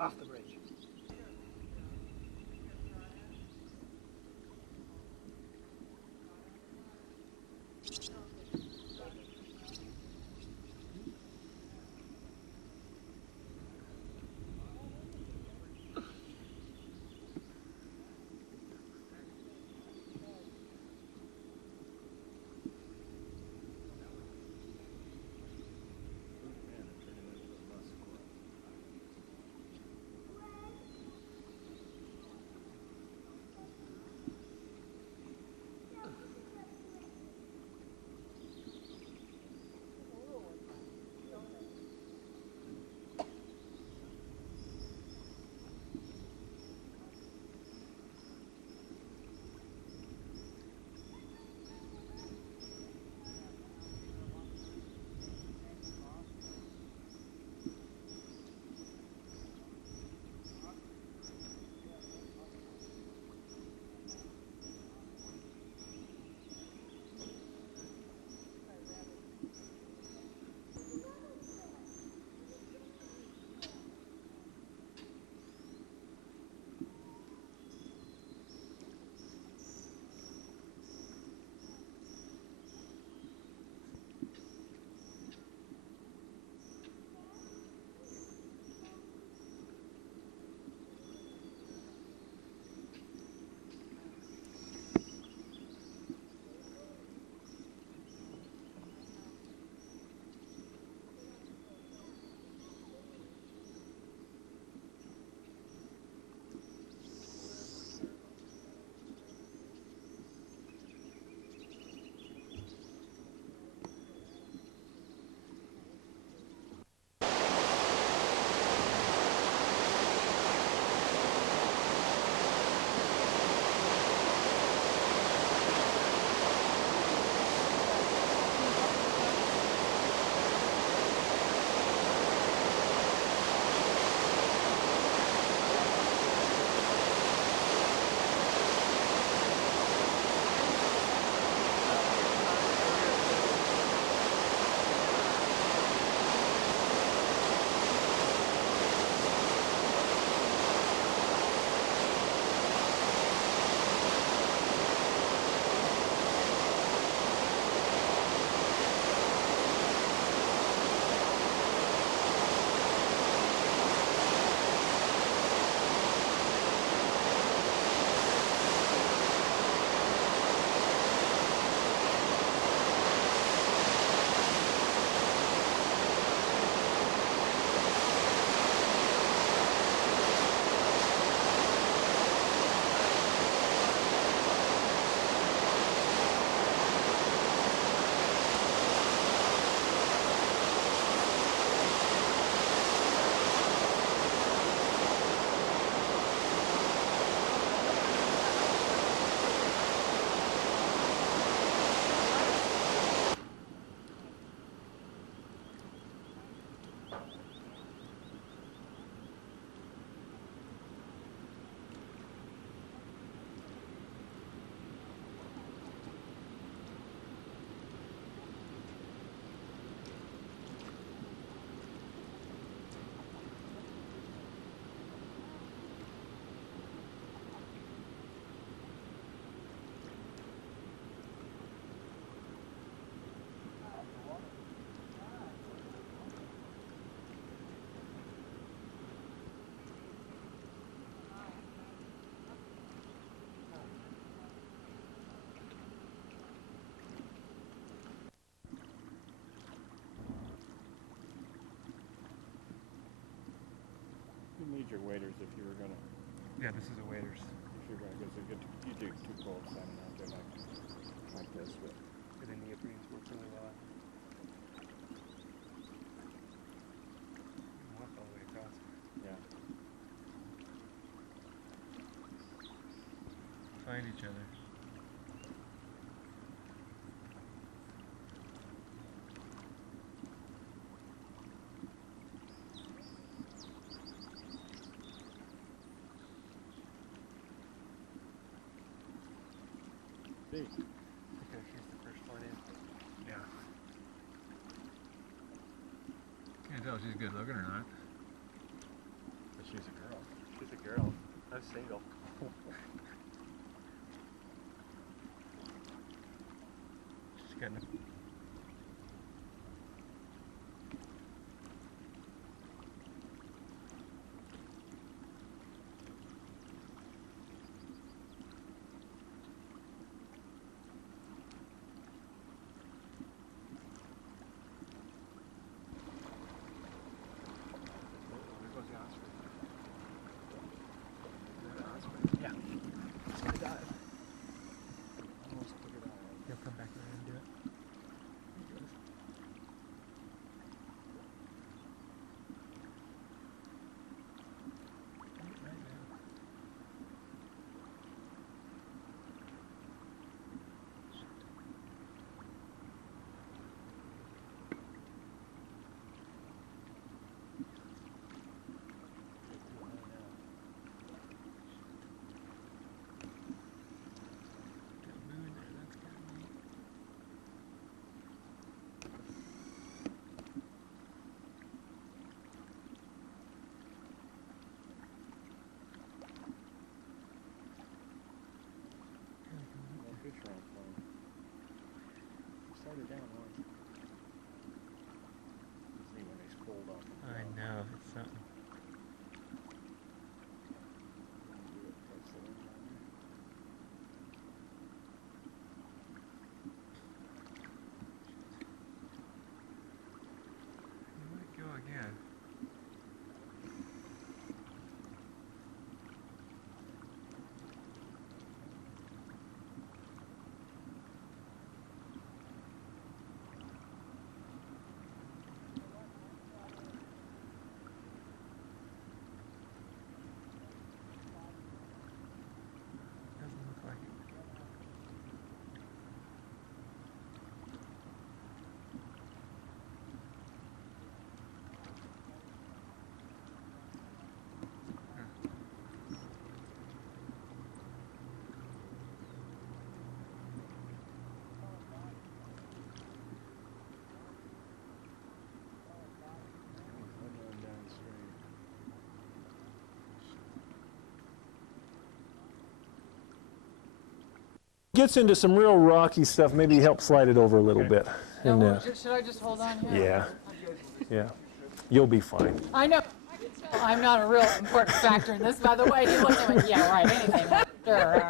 off the bridge. You need your waders if you were gonna. Yeah, this is a waders. If you're gonna, because you do too cold standing out there like this. But The neoprenes work really well. Walk all the way across. yeah. Find each other. See. Okay, here's the first one in. Yeah. Can't tell if she's good looking or not. But she's a sail. She's got enough. There goes the osprey. Is that an osprey? Yeah. It's gonna dive. Almost took it out. He'll come back around and do it. Right now. Got a moon there, that's kind of neat. No fish around playing. Started down once. See when they spooled up. I know, it's something. You might go again. Doesn't look like it. Gets into some real rocky stuff, maybe help slide it over a little bit. No, And, well, should I just hold on here? yeah, you'll be fine. I know. I'm not a real important factor in this, by the way. He looked at me, yeah, right, anything. Sure.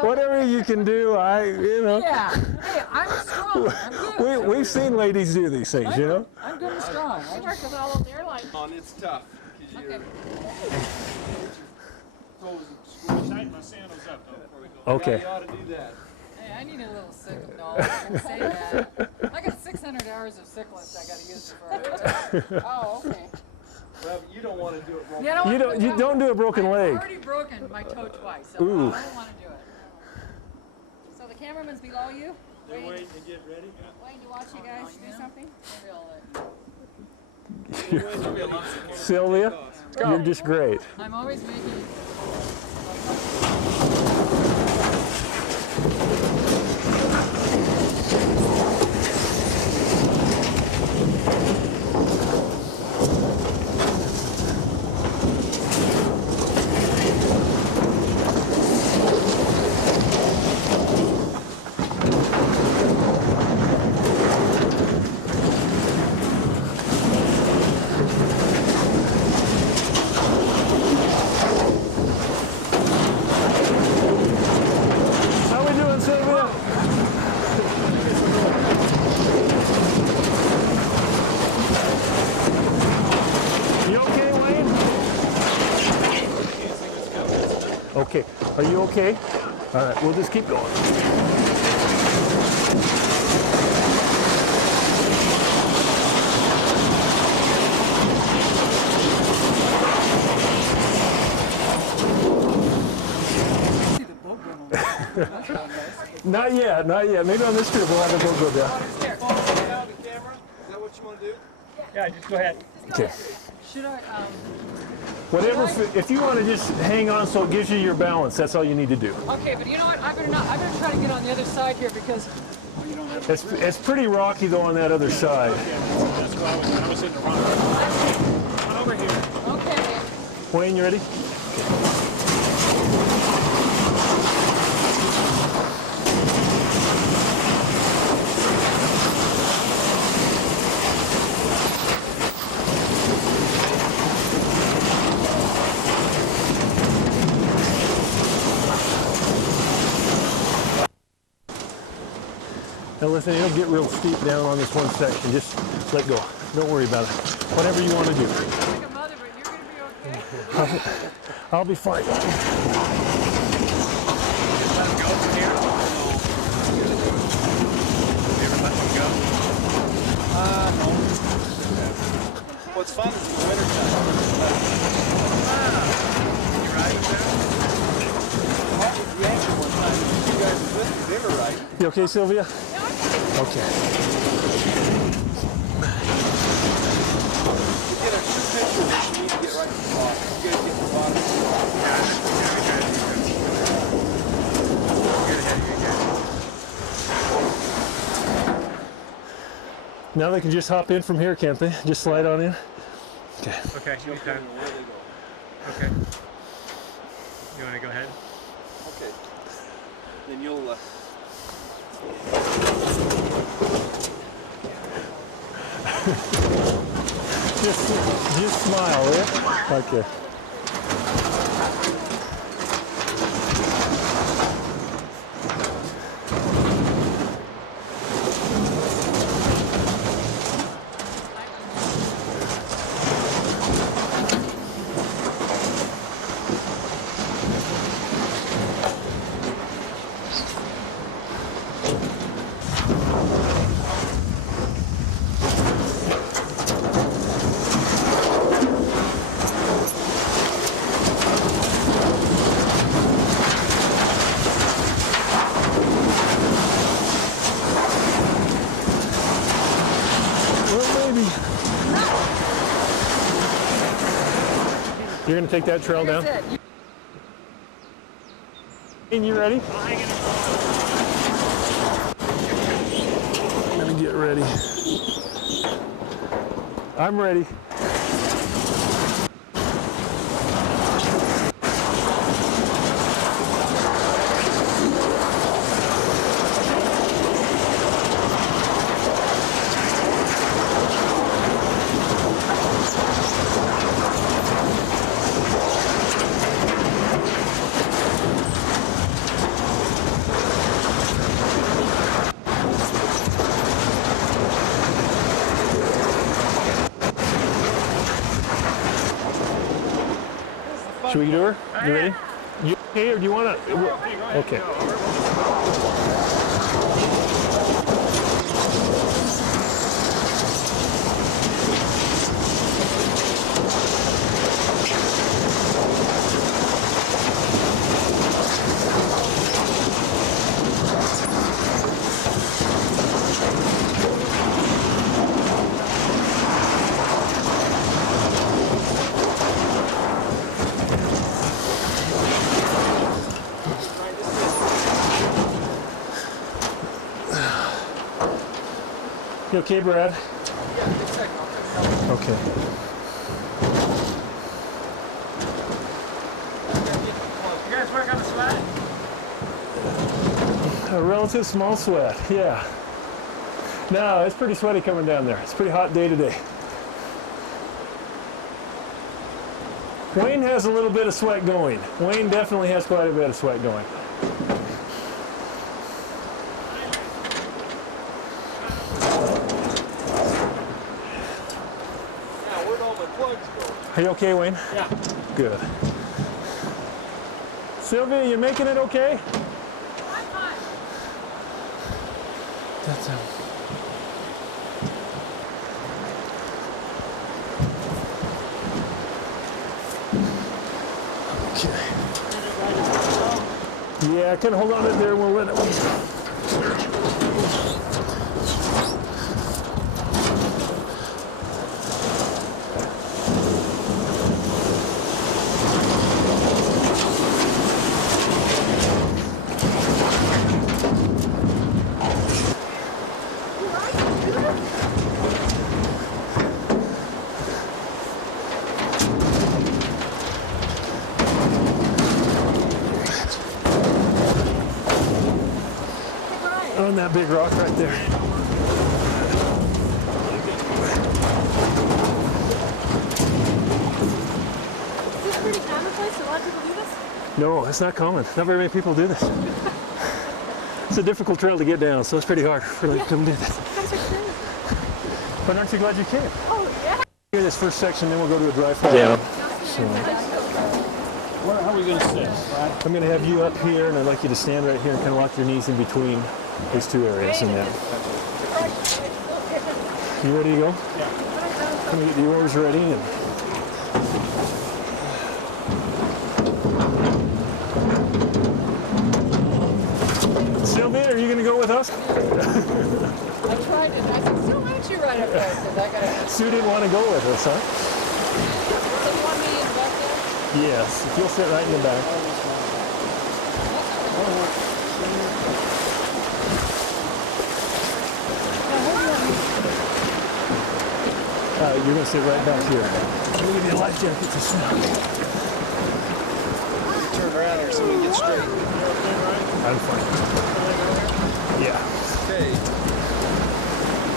Whatever you can do, Yeah. Hey, I'm strong. I'm good. we've seen ladies do these things, you know? I'm good and strong. I work with all of the airlines. It's tough. 'Cause Okay. Tighten my sandals up though before we go. Okay. You ought to do that. Hey, I need a little sick. No, I was gonna say that. I got 600 hours of sick list I gotta use for. Oh, okay. Well, you don't want to do it wrong. Yeah, You don't do a broken I've leg. already broken my toe twice, so Ooh. I don't want to do it. So the cameraman's below you? They're waiting to get ready. Waiting to watch you guys do something? Maybe I'll let you. Sylvia, you're just great. I'm always making. How we doing, Sylvia? You okay, Wayne? Okay. Are you okay? All right, we'll just keep going. Not yet, not yet. Maybe on this trip we'll have a boat go down. Down the camera? Is that what you want to do? Yeah, just go ahead. Okay. Should I? Whatever, if you want to just hang on so it gives you your balance, that's all you need to do. Okay, but you know what? I better not. I better try to get on the other side here because. It's pretty rocky though on that other side. That's why I was sitting around. Run over here. Okay. Wayne, you ready? Now listen, it'll get real steep down on this one section. Just let go. Don't worry about it. Whatever you want to do. Like a mother, but you're gonna be okay. I'll be fine. Let him go from here? You ever let him go? No. What's fun is the winter time. You ride with them? The anchor one time, you guys were with me, they were right. You okay, Sylvia? Okay. You get a true picture of this, you need to get right to the bottom. You gotta get to the bottom. Yeah, this is good. Good ahead, you're good. Now they can just hop in from here, can't they? Just slide on in. Okay. Okay, you Jump can. in and where they go. Okay. You want to go ahead? Okay. Then you'll, Just smile, will you? Okay. Well, maybe. You're gonna take that trail down? And you ready? Let me get ready. I'm ready. Should we do her? You ready? You okay, or do you want to? Okay. You okay, Brad? yeah, take a second, I'll help. Okay. You guys work on the sled? A relative small sweat, yeah. No, it's pretty sweaty coming down there. It's a pretty hot day today. Wayne has a little bit of sweat going. Wayne definitely has quite a bit of sweat going. Now, where'd all my plugs go? Are you okay, Wayne? Yeah. Good. Sylvia, you making it okay? That's okay. Yeah, kind of hold on to it there. We'll let it. on that big rock right there. Is this pretty commonplace? Do a lot of people do this? No, it's not common. Not very many people do this. It's a difficult trail to get down, so it's pretty hard for them to come do this. Guys are crazy. But aren't you glad you came? Oh, yeah. Here, this first section, then we'll go to a dry fall down. How are we going to sit? I'm going to have you up here, and I'd like you to stand right here and kind of lock your knees in between these two areas. And then, you ready to go? Yeah. Let me get the oars ready. And Sylvia, are you going to go with us? I tried it. I said, so why don't you ride up there? Because I got to. Sue didn't want to go with us, huh? So you want me in back there? Yes, if you'll sit right in the back. You're going to sit right back here. Let me give you a life jacket to swim. Turn around here so we can get straight. I'm fine. Yeah. Okay.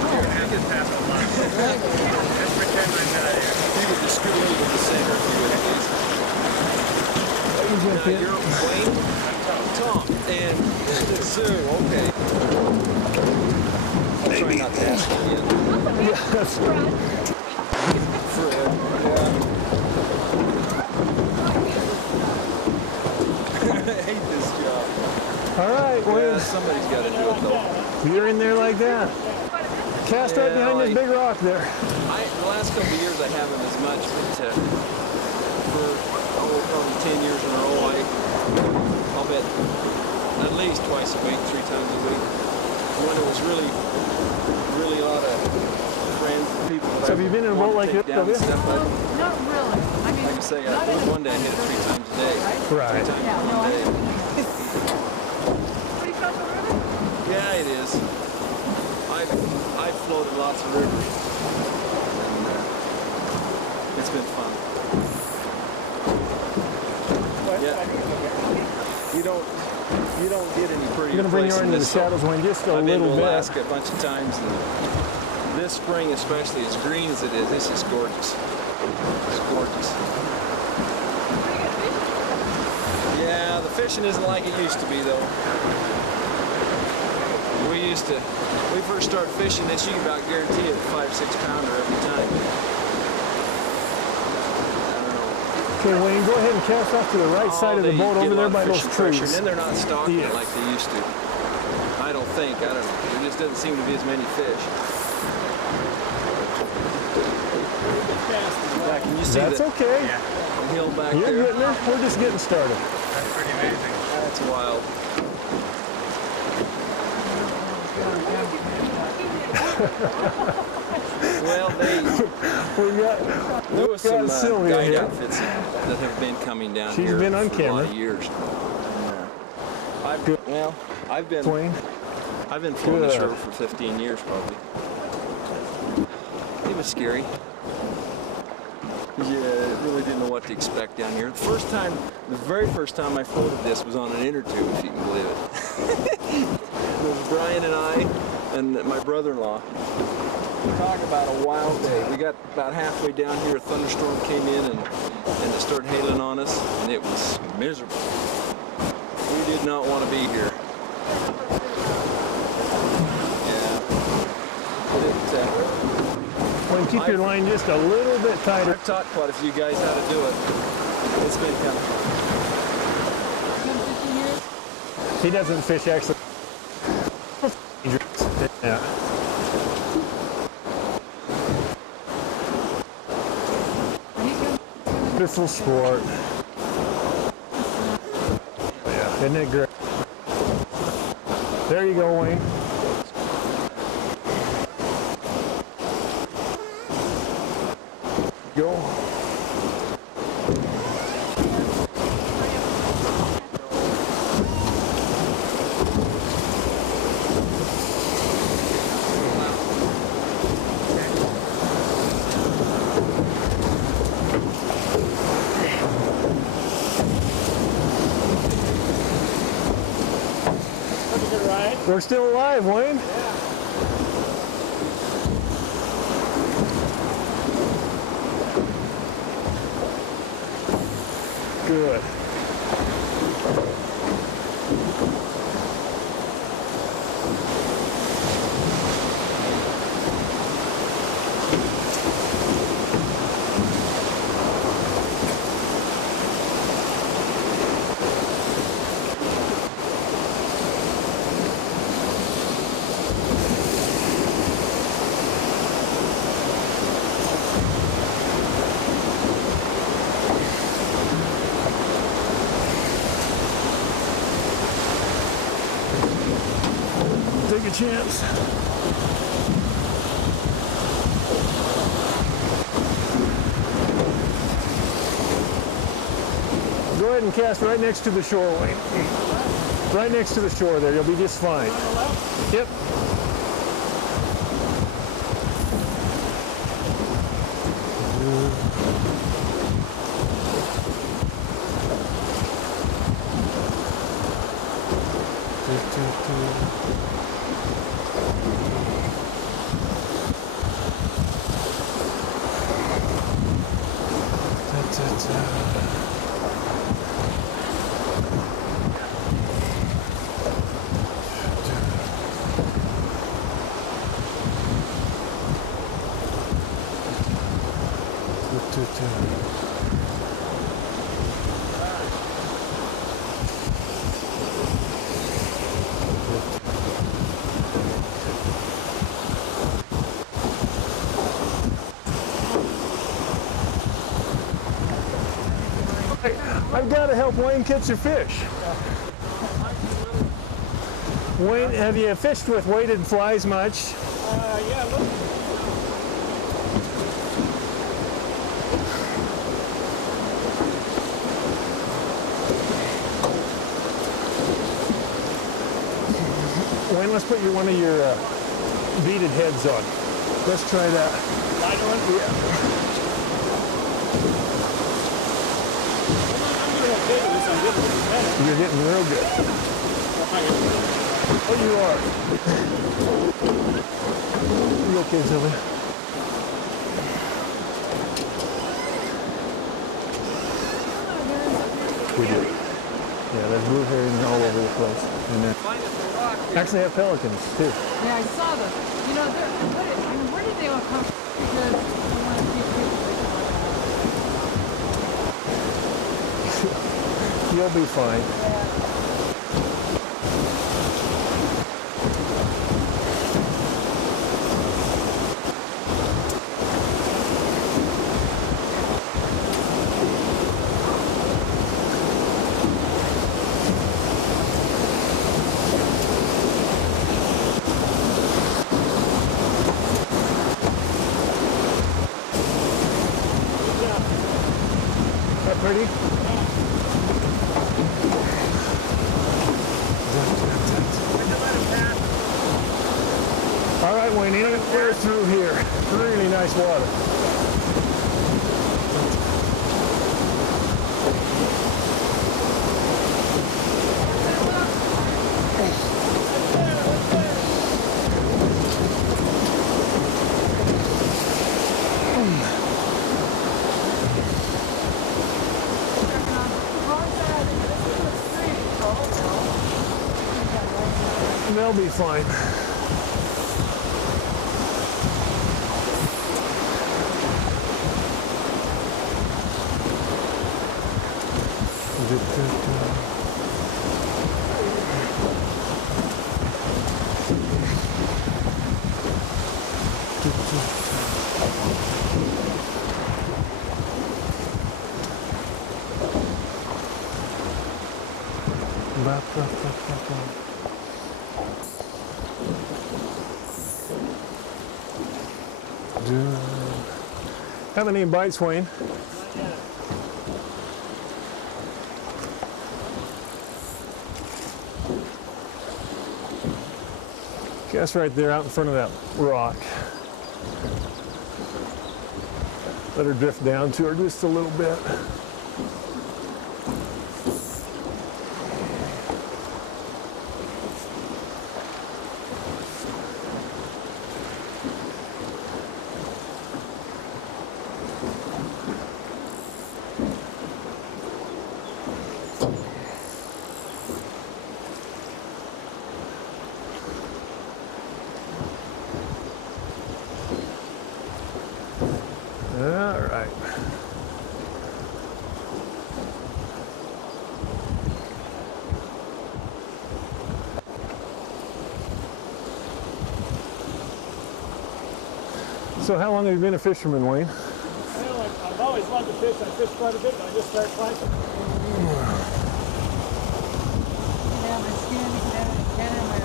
I just have a lot. Let's pretend I'm not here. You would discriminate with the center if you would, please. You're Wayne? Tom. And Sue, okay. I'll try not to ask again. Yeah, that's right. Fred, I hate this job. All right, Yeah, Wayne. somebody's got to do it though. You're in there like that. Cast right behind this big rock there. The last couple of years I haven't as much, but for probably 10 years in a row, I'll bet at least twice a week, 3 times a week. When it was really a lot of friends and people that So have you been in a boat like this? down and stuff, Not really. I mean, like I say, there was one day I hit it 3 times a day. Right. 3 times Yeah, in no, one day. Pretty special river? Yeah, it is. I've floated lots of rivers, and it's been fun. Yeah. You don't get any prettier You're going to bring place her than into the this. shadows, Wayne, just a I've been little to bit. Alaska a bunch of times, and this spring especially, as green as it is, this is gorgeous. It's gorgeous. Yeah, the fishing isn't like it used to be, though. When we first started fishing this, you can about guarantee a 5-6 pounder every time. I don't know. Okay, Wayne, go ahead and cast off to the right side of the They boat get over a there lot by of those fishing pressure, trees. and then they're not stocking Yeah. it like they used to. I don't think. I don't know. There just doesn't seem to be as many fish. Back, can you see That's the okay. Yeah, hill back You're there? getting there. We're just getting started. that's pretty amazing. That's wild. Well, there was some Sylvia guide here. outfits that have been coming down She's here been on for a camera. lot of years. I've been Wayne. floating this Good. river for 15 years probably. It was scary. Yeah, I really didn't know what to expect down here. The very first time I floated this was on an inner tube, if you can believe it. It was Brian and I and my brother-in-law. Talk about a wild day. We got about halfway down here, a thunderstorm came in and it started hailing on us, and it was miserable. We did not want to be here. Yeah. Wayne, keep your line just a little bit tighter. I've taught quite a few guys how to do it. It's been kind of fun. He doesn't fish actually. Yeah. Beautiful sport. Yeah, isn't it great? There you go, Wayne. Go. Look at the ride. We're still alive, Wayne. Good. Take a chance. Go ahead and cast right next to the shore, Wayne. Right next to the shore there, you'll be just fine. Yep. I've got to help Wayne catch your fish. Wayne, have you fished with weighted flies much? Yeah, look. Wayne, let's put one of your beaded heads on. Let's try that. Lighter one? Yeah. You're getting real good. Oh, you are. You okay, Sylvia? We do. Yeah, there's blue herring all over the place. And then actually have pelicans too. Yeah, I saw them. You know, where did they all come from? Because I want to keep people You'll be fine. Is that pretty? All right, Wayne, we're through here. Really nice water. They'll be fine. Have any bites, Wayne? Cast right there out in front of that rock. Let her drift down to her just a little bit. So how long have you been a fisherman, Wayne? Well, I've always loved to fish. I fish quite a bit, but I just started fishing. Now my skin, and my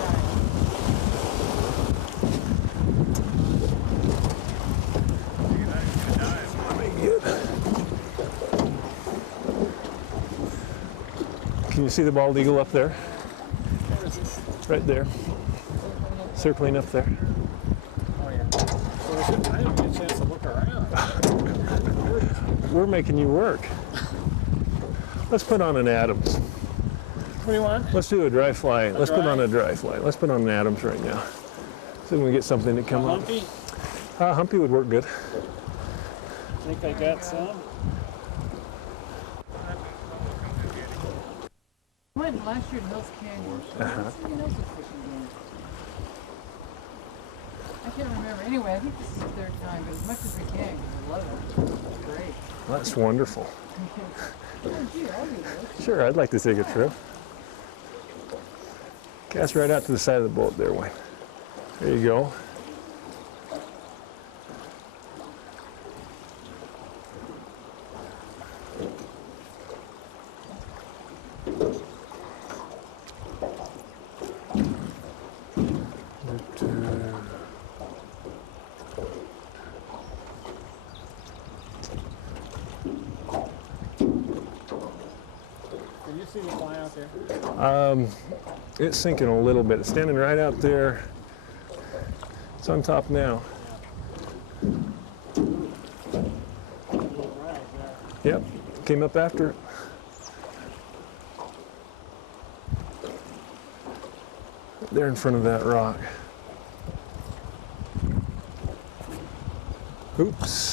eye. Can you see the bald eagle up there? Right there. Circling up there. Oh, yeah. So I didn't get a chance to look around. We're making you work. Let's put on an Adams. What do you want? Let's do a dry fly. Let's put dry? on a dry fly. Let's put on an Adams right now. So we can get something to come up. Humpy? Humpy would work good. Think I got some? I went last year to Hills Canyon. Something else was fishing game. I can't remember. Anyway, I think this is the third time, but as much as we can, because I love it. It's great. That's wonderful. Oh, gee, I'll do this. Sure, I'd like to take a trip. Cast right out to the side of the boat there, Wayne. There you go. Can you see the fly out there? It's sinking a little bit. It's standing right out there. It's on top now. Right there. Yep, came up after it. There in front of that rock. Oops.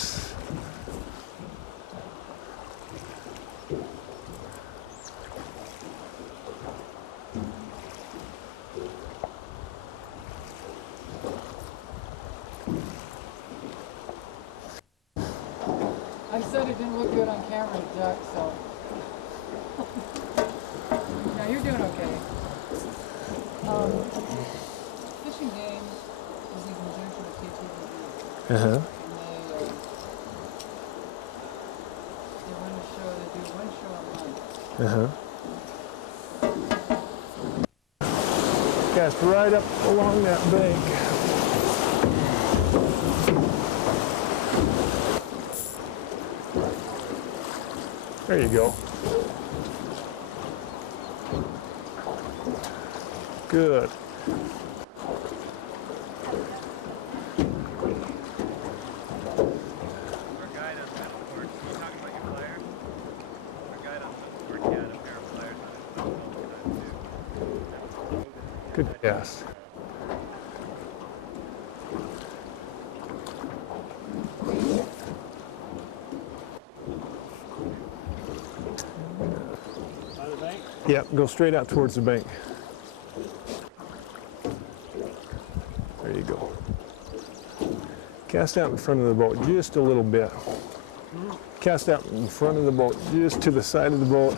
I said it didn't look good on camera to duck, so. No, you're doing okay. Fishing game is in conjunction with KTVB. Uh-huh. And they run a show, they do one show a month. Uh-huh. Cast right up along that bank. There you go. Good. Our guide on Southport, you talking about your flyer? Our guide on Southport, he had a pair of flyers on his boat all the time too. Good cast. By the bank? Yep, go straight out towards the bank. There you go. Cast out in front of the boat just a little bit. Cast out in front of the boat, just to the side of the boat,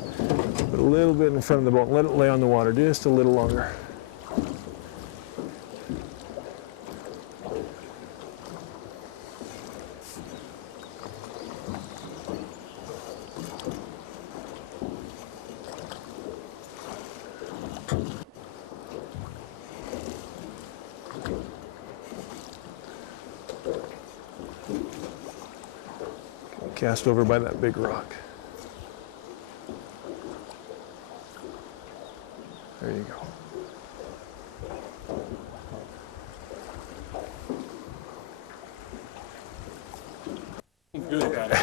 but a little bit in front of the boat. Let it lay on the water just a little longer. Cast over by that big rock. There you go. Good about it.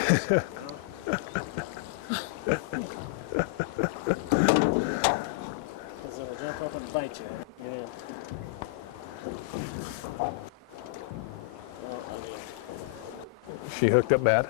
Because it'll jump up and bite you. Yeah. Oh, okay. She hooked up bad.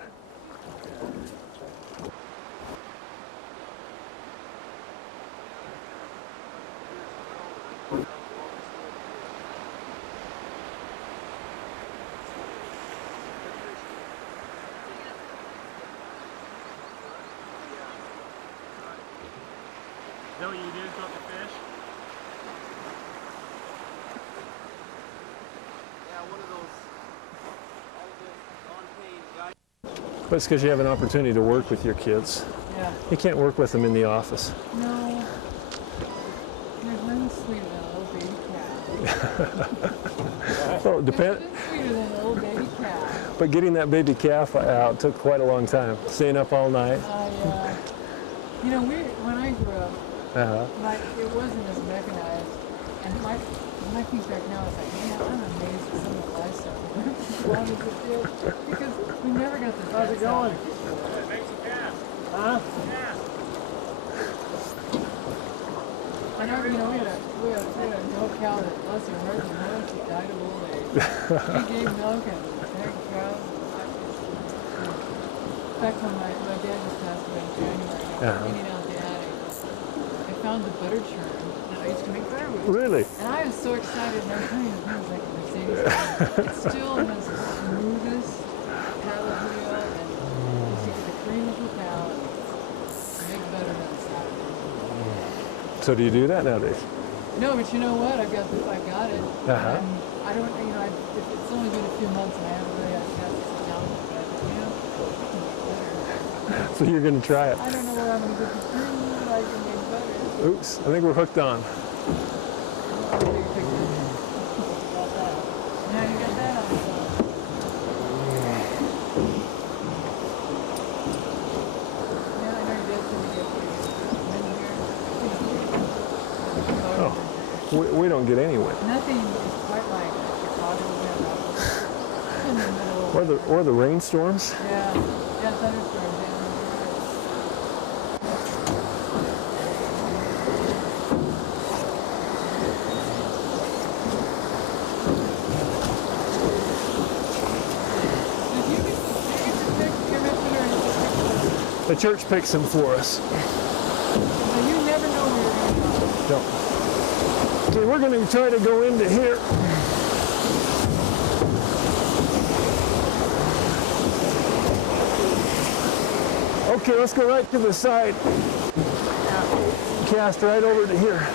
Is that what you do, go up the fish? Yeah, one of those. All of this But it's because you have an opportunity to work with your kids. Yeah. You can't work with them in the office. No. There's nothing sweeter than a little baby cat. Well, There's nothing sweeter than a little baby cat. but getting that baby calf out took quite a long time. Staying up all night. You know, when I grew up, Uh-huh. it wasn't as mechanized, and when I think back now, it's like, man, I'm amazed at some of the lifestyle we lived as long as it did, because we never got the How's it going? It makes a cat. Huh? Cat. And I, you know, we had a milk cow that, bless her heart and milk, she died of old age. She gave milk and egg cows. In fact, when my dad just passed away in January, I was cleaning out the attic. I found the butter churn that I used to make butter with. Really? And I was so excited, and I'm telling you, it was like a Mercedes. It still has the smoothest paddle wheel, and you get the cream of the cow, and make butter on Saturday. So do you do that nowadays? No, but you know what? I got it. Uh-huh. I don't, you know, it's only been a few months, and I haven't really had a chance to sit down with it. But I thought, you know, I can make butter. So you're going to try it. I don't know where I'm going to get the cream, but I can make butter. Oops, I think we're hooked on. Now you got that on. Yeah, I know you did when you get here. Oh, we don't get any wind. Nothing is quite like Chicago wind in the middle. Or the rainstorms. Yeah, thunderstorms. Yeah. The church picks them for us. So you never know where you're going to go. No. Okay, we're going to try to go into here. Okay, let's go right to the side. Cast right over to here.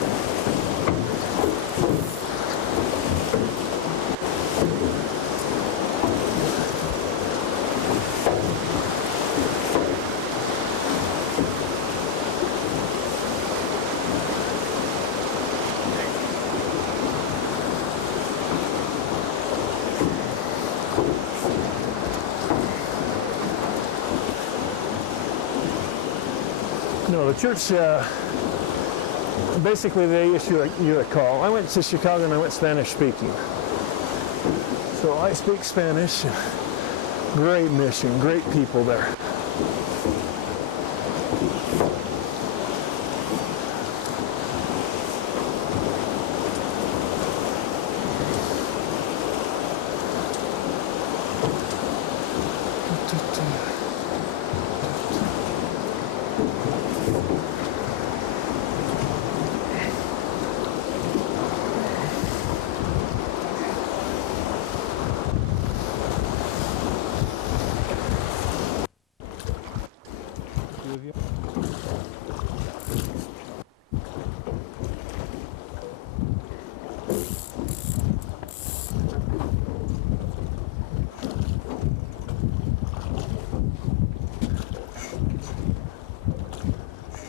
No, the church, basically they issue you a call. I went to Chicago and I went Spanish speaking. So I speak Spanish. Great mission, great people there.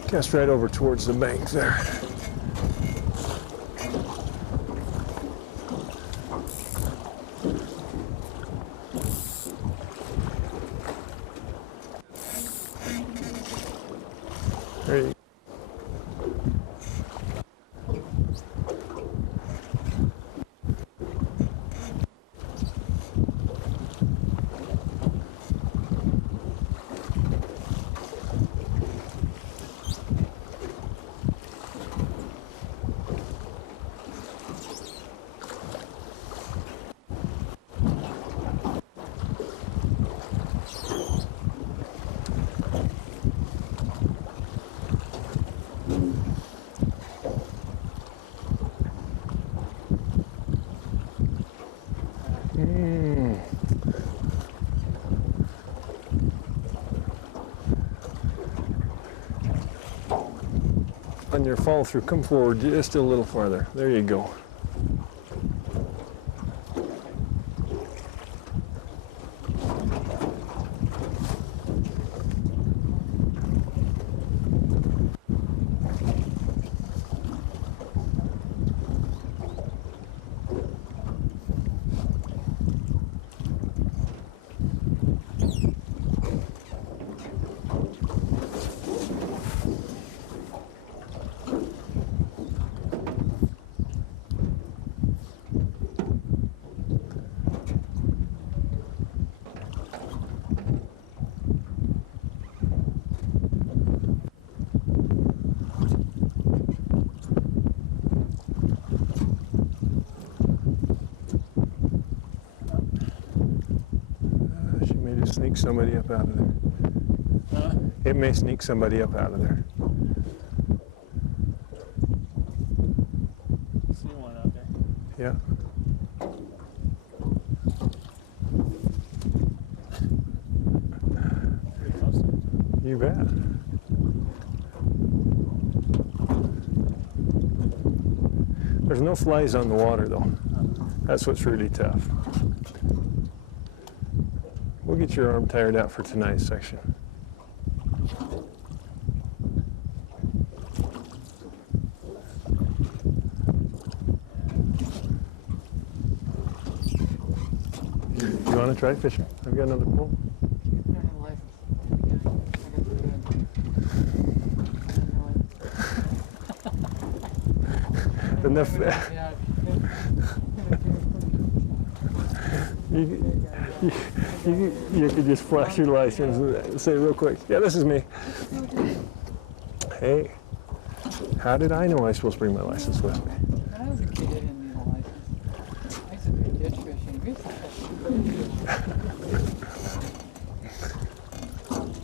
Cast right over towards the bank there. There you go. On your fall through, come forward just a little farther. There you go. sneak somebody up out of there. Huh? It may sneak somebody up out of there. See one out there. Yeah. Pretty close. You bet. There's no flies on the water though. That's what's really tough. We'll get your arm tired out for tonight's section. You want to try fishing? I've got another pole. I don't have a license. I got pretty good. Enough. Yeah. You could just flash your license and say real quick, yeah, this is me. Hey, how did I know I was supposed to bring my license with me? When I was a kid, I didn't need a license. I used to do ditch fishing. We used to catch I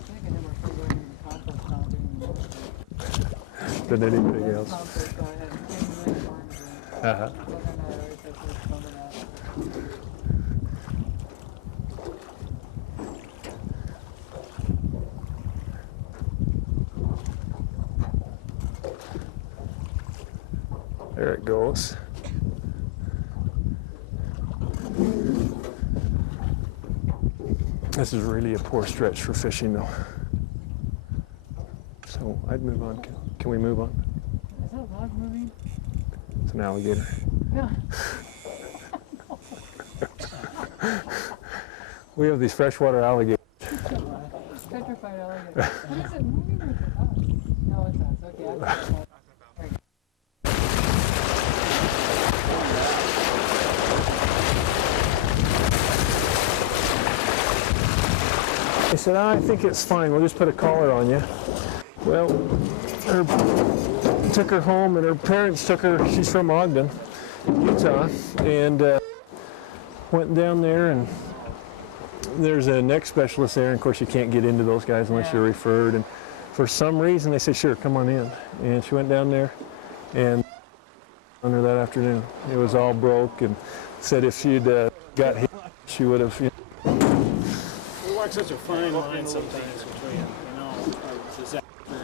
think I never flew going into the compost pond anymore. Than anybody else. Compost, so I had 10 million farms in it. Uh-huh. Other than that, I always had to look something out. There it goes. This is really a poor stretch for fishing though. So I'd move on. Can we move on? Is that log moving? It's an alligator. No. We have these freshwater alligators. Petrified alligator. What is it moving or is it up? No, it's not. It's okay. I got it. They said, I think it's fine. We'll just put a collar on you. Well, took her home and her parents took her, she's from Ogden, Utah, and went down there and there's a neck specialist there. And of course, you can't get into those guys unless you're referred. And for some reason, they said, sure, come on in. And she went down there and on her that afternoon. It was all broke and said if she'd got hit, she would have, We walk such a fine line sometimes between, a disaster and,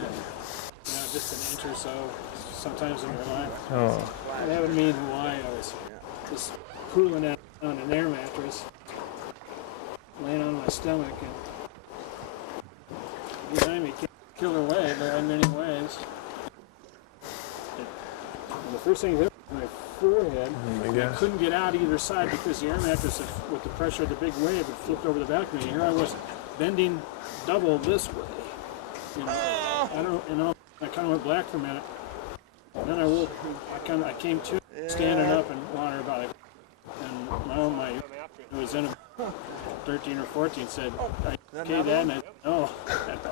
just an inch or so, sometimes in your life. oh, That would mean why I was just cooling out on an air mattress, laying on my stomach, and behind me, killer wave, there are many waves. And the first thing that hit my forehead, my I gosh. couldn't get out either side because the air mattress, with the pressure of the big wave, had flipped over the back of me. And here I was bending double this way. I kind of went black for a minute. And then I came to standing up and water about it. And my who was in a 13 or 14 said, okay, Dad, and I said, no.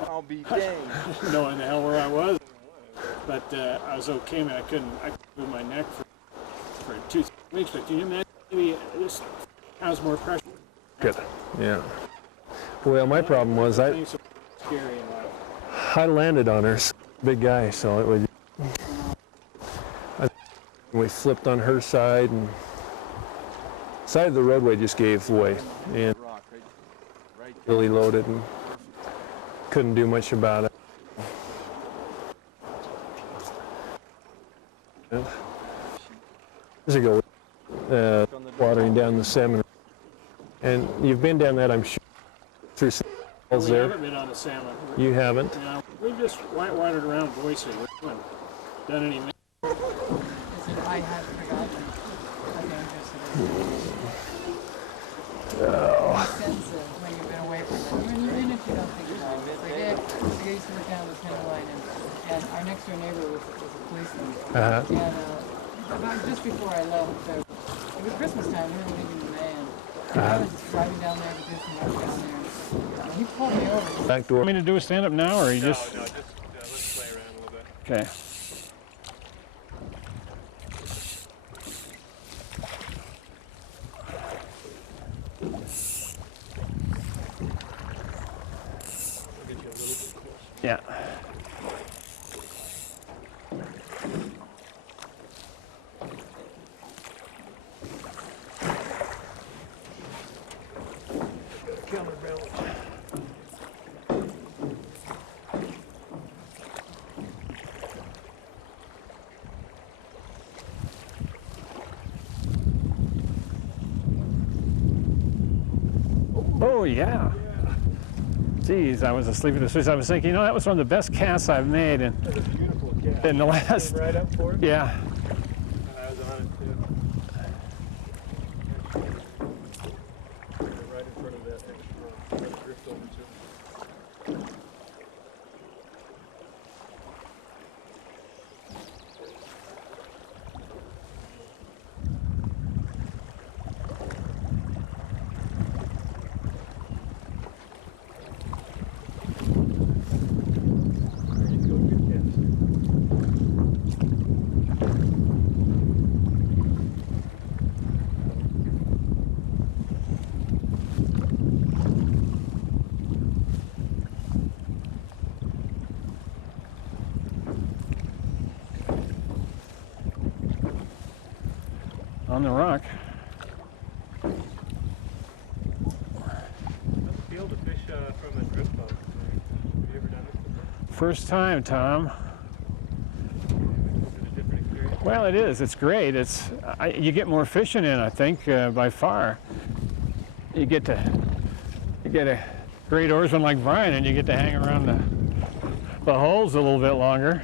I'll be danged. Knowing the hell where I was. But I was okay, man. I couldn't move my neck for 2 weeks. But can you imagine maybe this has more pressure? good. Yeah. Well, my problem was Things are scary in life. I landed on her, big guy, so it was. We flipped on her side, and side of the roadway just gave way, and really loaded, and couldn't do much about it. Years ago, watering down the salmon, and you've been down that, I'm sure, through some falls We there. haven't been on the salmon. You haven't. We've just white-watered around Boise. We haven't done any. I had forgotten how dangerous it is. Expensive when you've been away from it. Even if you don't think about it. It's like, I used to work down the Tenor Line, and our next door neighbor was a policeman. Uh-huh. And about just before I left, it was Christmas time, we were leaving in May, and I was just driving down there to do some work down there. And he pulled me over. Back door. Want me to do a stand-up now, or you just? No, just let's play around a little bit. Okay. yeah. Geez, I was asleep at the switch. I was thinking, you know, that was one of the best casts I've made in That's a beautiful cat. the last. Came right up for it. Yeah. I was on it too. Right in front of that next row. Right drift over to. There you go, good cast. On the rock. How's it feel to fish from a drift boat? Have you ever done this before? First time, Tom. Is it a different experience? Well, it is. It's great. You get more fishing in, I think, by far. You get a great oarsman like Brian, and you get to hang around the holes a little bit longer.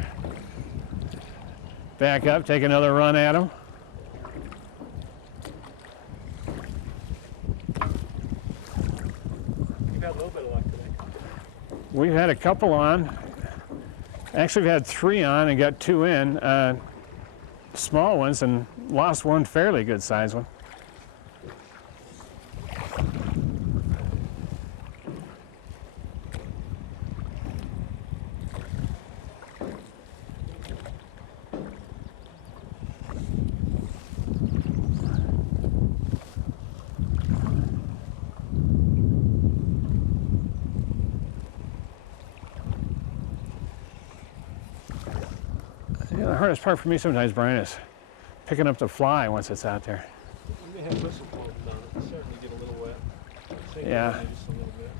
Back up, take another run at them. You've had a little bit of luck today. We've had a couple on. Actually, we've had 3 on and got 2 in. Small ones, and lost one fairly good sized one. Yeah, the hardest part for me sometimes, Brian, is picking up the fly once it's out there. We may have whistle foam down it. It's starting to get a little wet. Sink it Yeah. in just a little bit.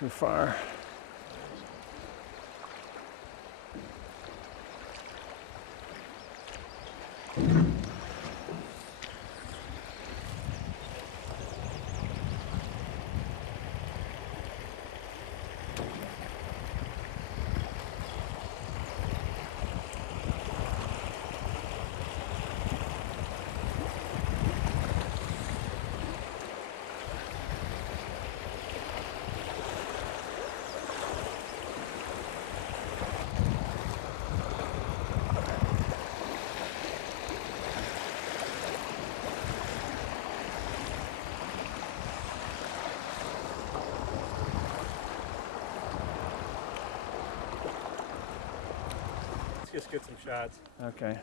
Too far. just get some shots. Okay.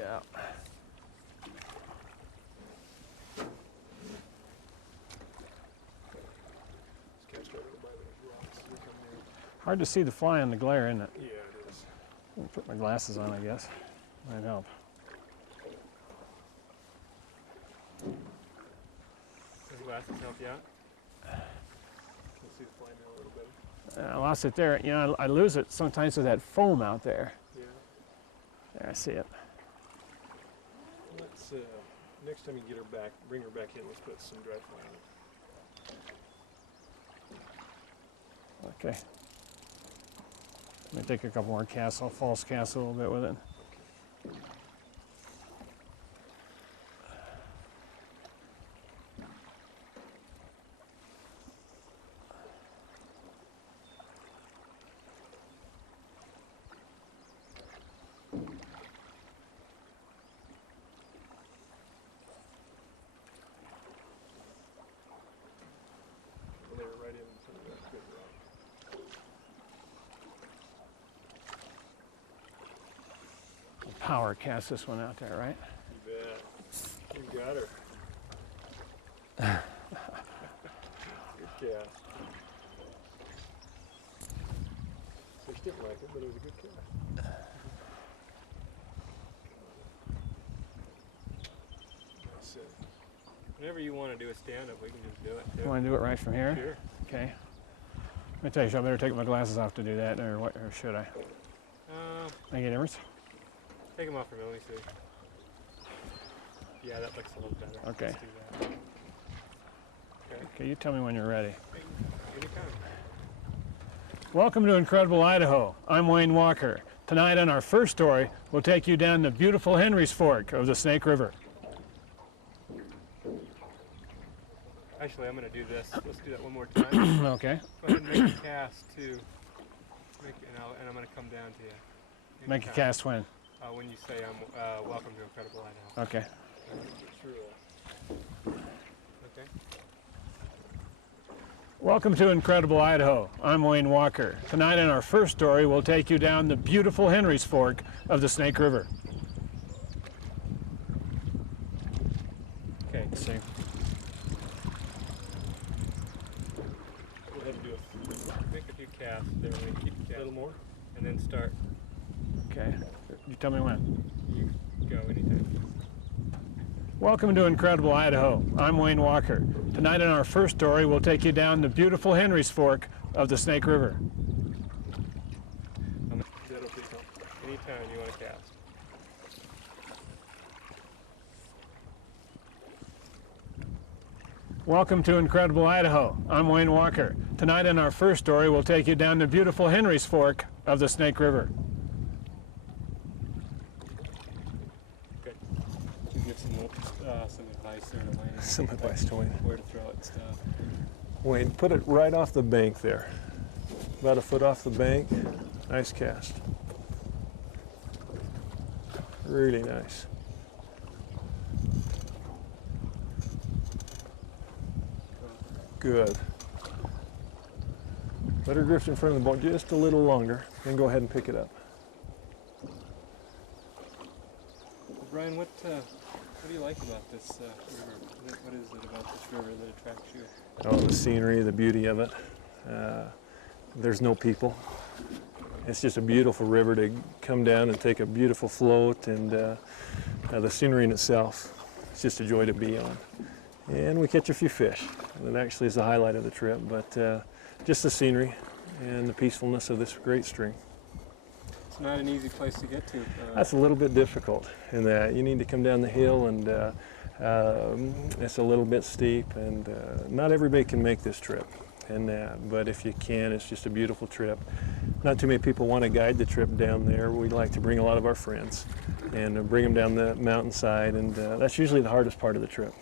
Yeah. Hard to see the fly in the glare, isn't it? Yeah, it is. I'll put my glasses on, I guess. Might help. Does glasses help you out? Can you see the fly now a little better? I lost it there. You know, I lose it sometimes with that foam out there. Yeah. There, I see it. Let's, next time you get her back, bring her back in, let's put some dry fly on it. Okay. Let me take a couple more casts. I'll false cast a little bit with it. Lay her right in front of that good rock. Power cast this one out there, right? You bet. You got her. Good cast. Fish didn't like it, but it was a good cast. That's it. Whenever you want to do a stand-up, we can just do it too. You want to do it right from here? Sure. Okay. Let me tell you, I better take my glasses off to do that, or what? Or should I? Make a difference? Take them off for me. Let me see. Yeah, that looks a little better. Okay. Let's do that. Okay. Okay, you tell me when you're ready. Anytime. Welcome to incredible Idaho. I'm Wayne Walker. Tonight on our first story, we'll take you down the beautiful Henry's Fork of the Snake River. Actually, I'm going to do this. Let's do that one more time. Okay. Go ahead and make a cast too. And I'm going to come down to you. Make a Anytime. cast when? When you say I'm welcome to Incredible Idaho. Okay. Okay. Welcome to incredible Idaho. I'm Wayne Walker. Tonight in our first story, we'll take you down the beautiful Henry's Fork of the Snake River. Okay. Let's see. Go ahead and do it. Make a few casts there. Wayne. Keep A casting. little more. And then start. Okay. You tell me when. You go anytime. Welcome to incredible Idaho. I'm Wayne Walker. Tonight in our first story, we'll take you down the beautiful Henry's Fork of the Snake River. Is that okay, Tom? Anytime you want to cast. Welcome to incredible Idaho. I'm Wayne Walker. Tonight in our first story, we'll take you down the beautiful Henry's Fork of the Snake River. Good. You give some advice there to Wayne. Some advice to Wayne. Where to throw it and stuff. Wayne, put it right off the bank there. About a foot off the bank. Nice cast. Really nice. Good. Let her drift in front of the boat just a little longer, then go ahead and pick it up. Brian, what do you like about this river? What is it about this river that attracts you? Oh, the scenery, the beauty of it. There's no people. It's just a beautiful river to come down and take a beautiful float, and the scenery in itself, it's just a joy to be on. And we catch a few fish. That actually is the highlight of the trip, but just the scenery and the peacefulness of this great stream. It's not an easy place to get to. That's a little bit difficult in that you need to come down the hill, and it's a little bit steep, and not everybody can make this trip. But if you can, it's just a beautiful trip. Not too many people want to guide the trip down there. We like to bring a lot of our friends and bring them down the mountainside, and that's usually the hardest part of the trip.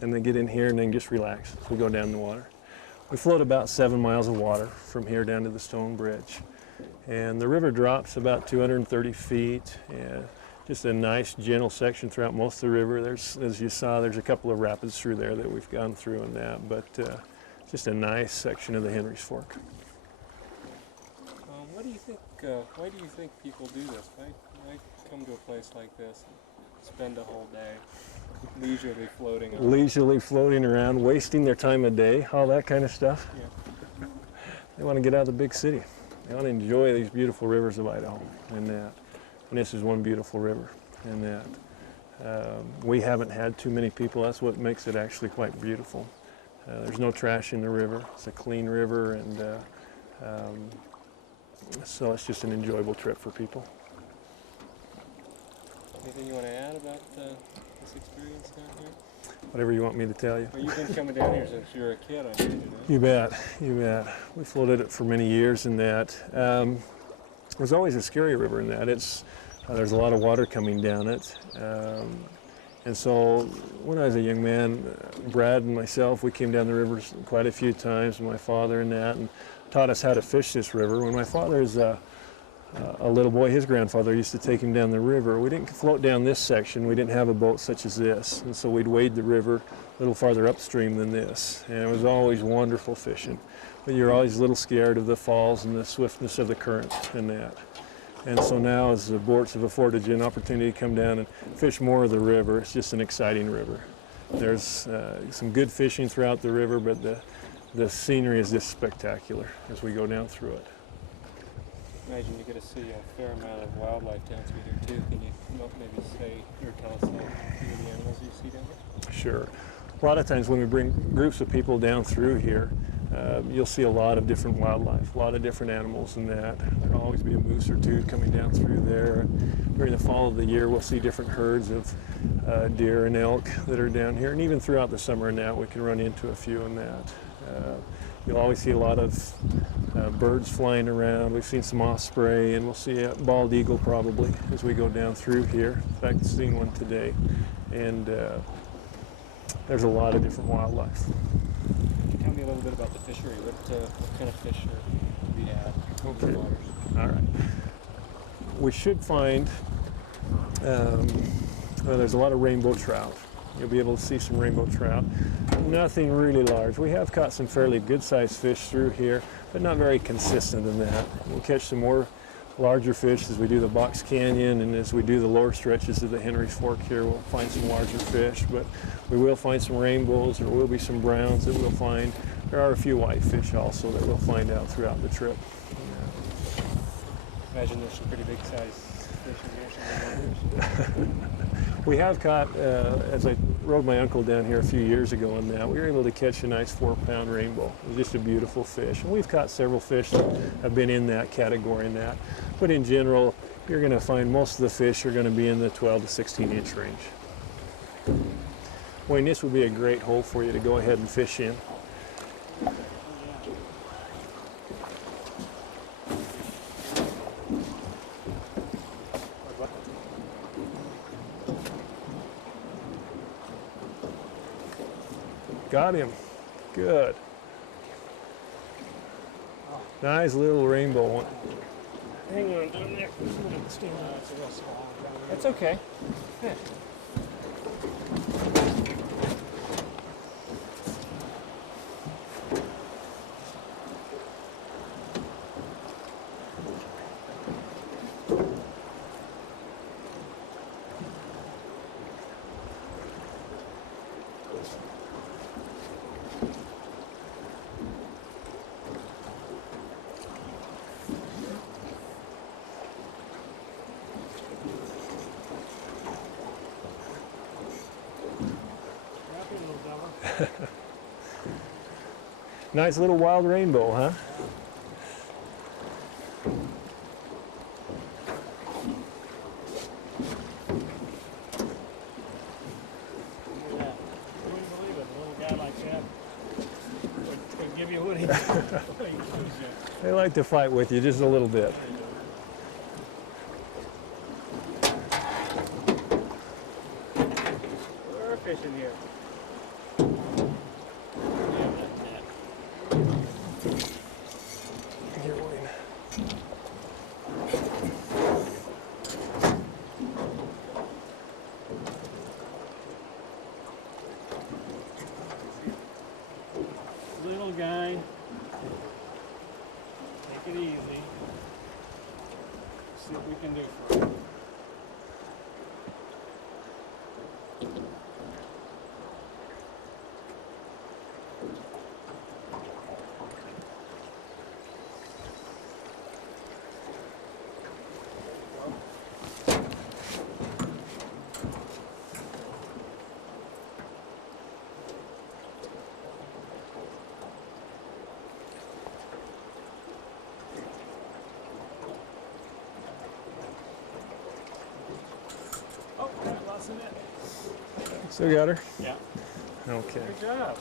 And then get in here and then just relax as we go down the water. We float about 7 miles of water from here down to the stone bridge. And the river drops about 230 feet. And just a nice gentle section throughout most of the river. There's, as you saw, there's a couple of rapids through there that we've gone through and that, but just a nice section of the Henry's Fork. What Why do you think? Why do you think people do this? Why come to a place like this and spend a whole day leisurely floating around? Leisurely floating around, wasting their time of day, all that kind of stuff. Yeah. They want to get out of the big city. They want to enjoy these beautiful rivers of Idaho, and that. And this is one beautiful river, and that. We haven't had too many people. That's what makes it actually quite beautiful. There's no trash in the river. It's a clean river, and so it's just an enjoyable trip for people. Anything you want to add about this experience down here? Whatever you want me to tell you. Well, you've been coming down here since you were a kid, I imagine. You bet, you bet. We floated it for many years in that. It was always a scary river in that. There's a lot of water coming down it. And so when I was a young man, Brad and myself, we came down the river quite a few times, my father and that, and taught us how to fish this river. When my father was a little boy, his grandfather used to take him down the river. We didn't float down this section. We didn't have a boat such as this. And so we'd wade the river a little farther upstream than this. And it was always wonderful fishing. But you're always a little scared of the falls and the swiftness of the current and that. And so now, as the boats have afforded you an opportunity to come down and fish more of the river, it's just an exciting river. There's some good fishing throughout the river, but the scenery is just spectacular as we go down through it. Imagine you get to see a fair amount of wildlife down through here too. Can you maybe say or tell us some of the animals you see down here? Sure. A lot of times when we bring groups of people down through here, you'll see a lot of different wildlife, a lot of different animals in that. There'll always be a moose or two coming down through there. During the fall of the year, we'll see different herds of deer and elk that are down here. And even throughout the summer and that, we can run into a few in that. You'll always see a lot of birds flying around. We've seen some osprey, and we'll see a bald eagle probably as we go down through here. In fact, I've seen one today. And there's a lot of different wildlife. Can you tell me a little bit about the fishery? What kind of fish are we at in the waters? All right. We should find, there's a lot of rainbow trout. You'll be able to see some rainbow trout. Nothing really large. We have caught some fairly good-sized fish through here, but not very consistent in that. We'll catch some more larger fish as we do the Box Canyon, and as we do the lower stretches of the Henry's Fork here, we'll find some larger fish, but we will find some rainbows. There will be some browns that we'll find. There are a few whitefish also that we'll find out throughout the trip. Imagine there's some pretty big sized fish in here. Some We have caught, as I rode my uncle down here a few years ago on that, we were able to catch a nice 4-pound rainbow. It was just a beautiful fish. And we've caught several fish that have been in that category in that. But in general, you're going to find most of the fish are going to be in the 12 to 16 inch range. Wayne, this would be a great hole for you to go ahead and fish in. Got him. Good. Nice little rainbow one. Hang on down there. That's okay. Yeah. Nice little wild rainbow, huh? Yeah. You wouldn't believe it. A little guy like that would give you what he gives you. They like to fight with you just a little bit. There are fish in here. Here, Wayne. Little guy. Take it easy. for. Oh, I lost a net. Still got her? Yeah. Okay. Good job.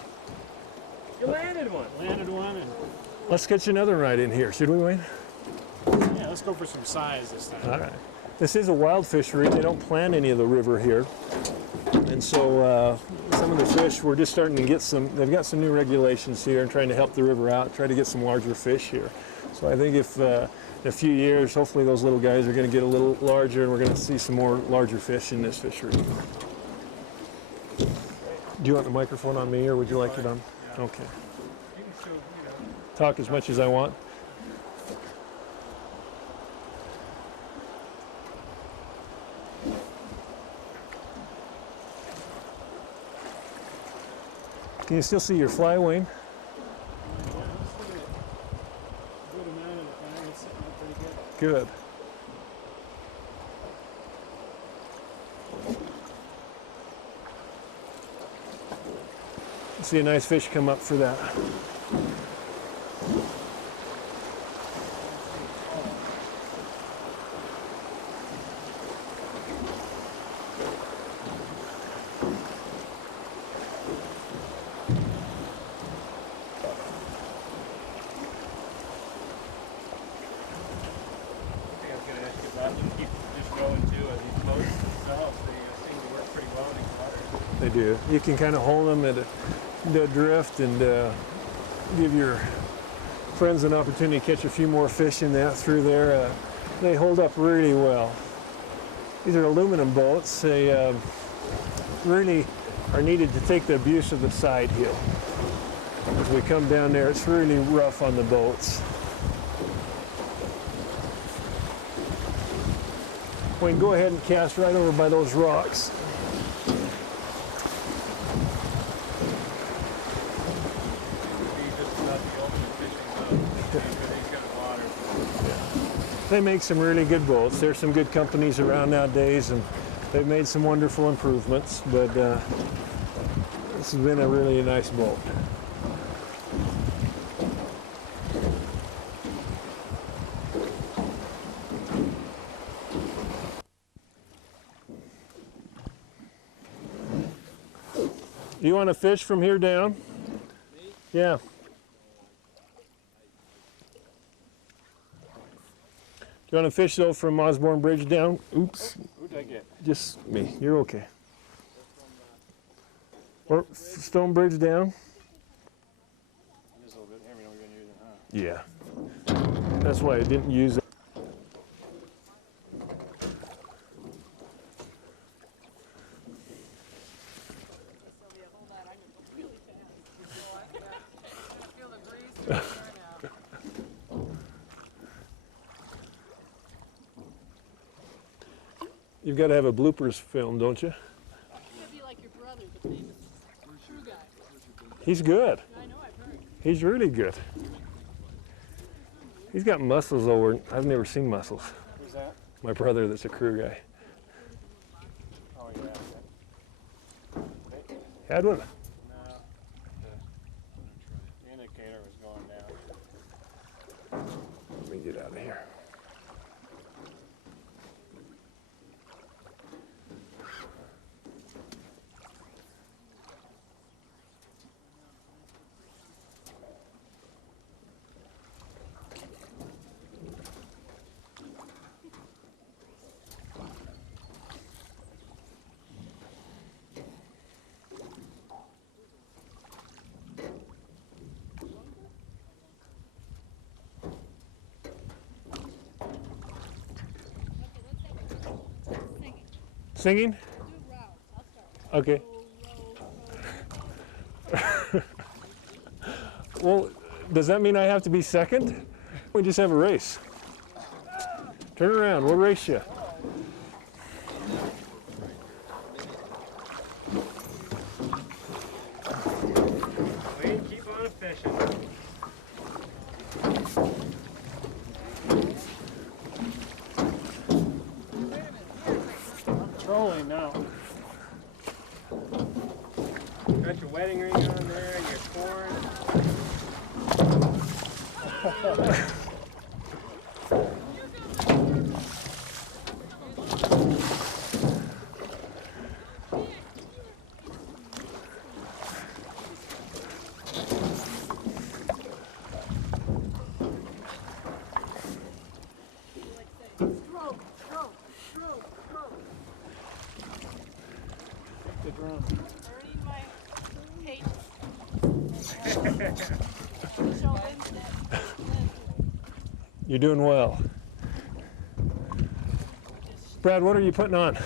You landed one. Landed one, and Let's get you another ride in here, should we, Wayne? yeah, let's go for some size this time. All right. This is a wild fishery. They don't plant any of the river here. And so some of the fish, we're just starting to get some, they've got some new regulations here and trying to help the river out, try to get some larger fish here. So I think if in a few years, hopefully those little guys are going to get a little larger and we're going to see some more larger fish in this fishery. Do you want the microphone on me or would you like it on? Okay. You can show, you know. Talk as much as I want. Can you still see your fly, Wayne? Yeah, let's look at it. Good amount of the time, it's sitting up pretty good. Good. See a nice fish come up for that. I was going to ask you about them. Keep just going too as these boats themselves. They seem to work pretty well in these waters. They do. You can kind of hold them at a drift and give your friends an opportunity to catch a few more fish in that through there. They hold up really well. These are aluminum boats. They really are needed to take the abuse of the side hill. As we come down there, it's really rough on the boats. Wayne, go ahead and cast right over by those rocks. They make some really good boats. There's some good companies around nowadays, and they've made some wonderful improvements, but this has been a really nice boat. You want to fish from here down? Me? Yeah. Do you want to fish though from Osborne Bridge down? Oops. Who'd I get? Just me. You're okay. Or Stone Bridge down? It is a little bit heavier than we're going to use it, huh? Yeah. That's why I didn't use it. Sylvia, hold that. I'm going to go really fast. Feel the breeze turn out. You've got to have a bloopers film, don't you? You're gonna be like your brother, the famous true guy. He's good. I know, I've heard. He's really good. He's got muscles over. I've never seen muscles. Who's that? My brother that's a crew guy. Oh, yeah. Had one? No. The indicator was going down. Let me get out of here. Singing? Do row. I'll start. Okay. Row, row, row. Well, does that mean I have to be second? We just have a race. Turn around, we'll race you. Wayne, keep on fishing. I'm trolling now. Got your wedding ring on there, your corn. The drum. Earning my patience. Show Lynn. You're doing well. Brad, what are you putting on?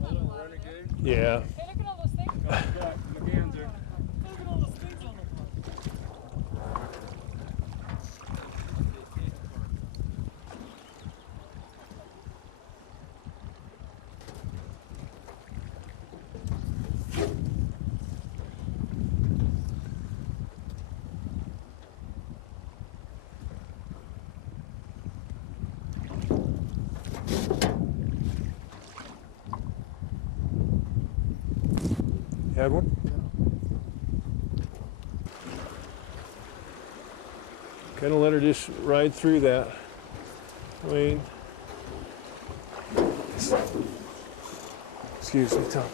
Renegade. Yeah. Hey, look at all those things. McGanzer. Look at all those things on the front. Had one? Kind of let her just ride through that. Wayne. Excuse me, Tom.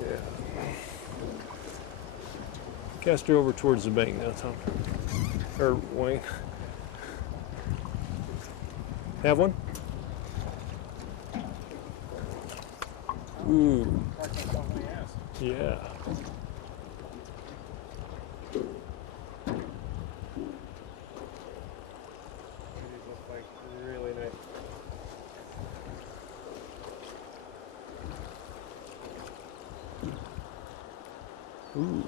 Yeah. Cast her over towards the bank now, Tom. Or Wayne. Have one? Ooh. Yeah. These look like really nice. Ooh.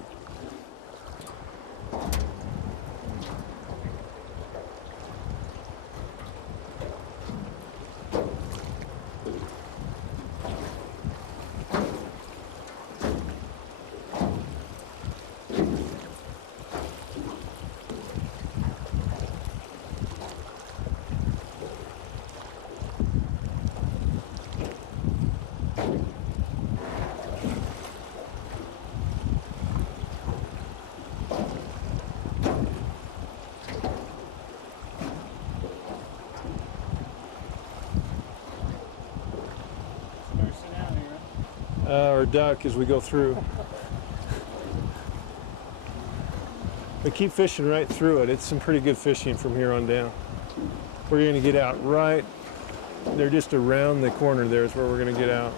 Better sit down here. Or duck as we go through. But keep fishing right through it. It's some pretty good fishing from here on down. We're going to get out right. They're just around the corner there is where we're going to get out.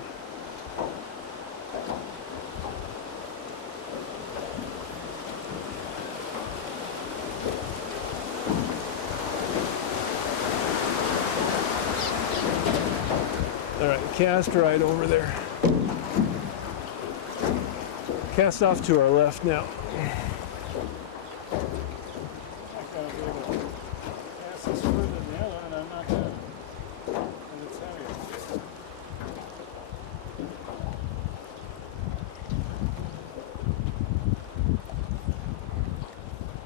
All right, cast right over there. Cast off to our left now. I gotta be able to pass this further than the other, and I'm not gonna. And it's heavier.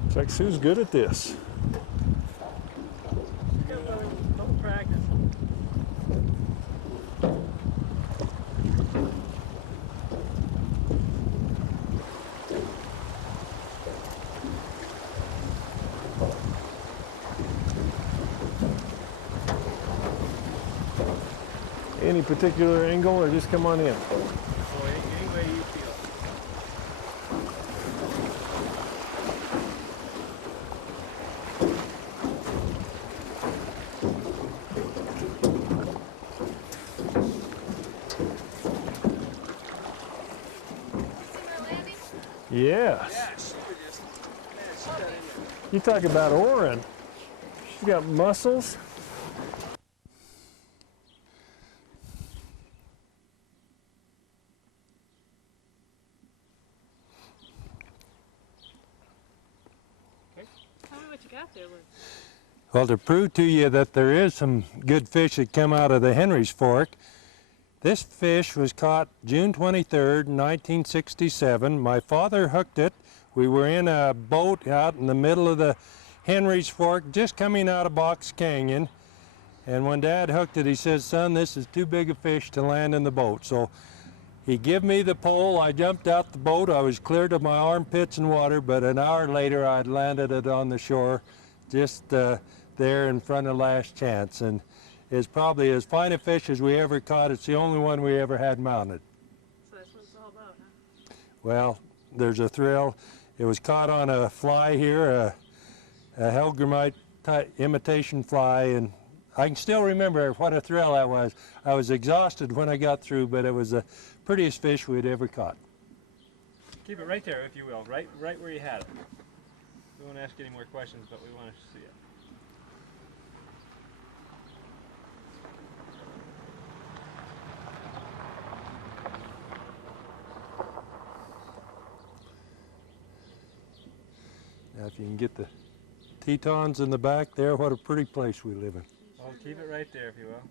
Looks like Sue's good at this. Don't practice. Any particular angle or just come on in? So any way you feel. Yes. You talk about oaring. She's got muscles. got there was. Well, to prove to you that there is some good fish that come out of the Henry's Fork, this fish was caught June 23rd, 1967. My father hooked it. We were in a boat out in the middle of the Henry's Fork, just coming out of Box Canyon. And when Dad hooked it, he says, "Son, this is too big a fish to land in the boat." So he gave me the pole. I jumped out the boat. I was clear to my armpits in water, but an hour later I'd landed it on the shore, just there in front of Last Chance. And it's probably as fine a fish as we ever caught. It's the only one we ever had mounted. So that's what it's all about, huh? Well, there's a thrill. It was caught on a fly here, a Helgramite imitation fly, and I can still remember what a thrill that was. I was exhausted when I got through, but it was the prettiest fish we'd ever caught. Keep it right there, if you will, right where you had it. We won't ask any more questions, but we want to see it. Now, if you can get the Tetons in the back there, what a pretty place we live in. Well, keep it right there, if you will.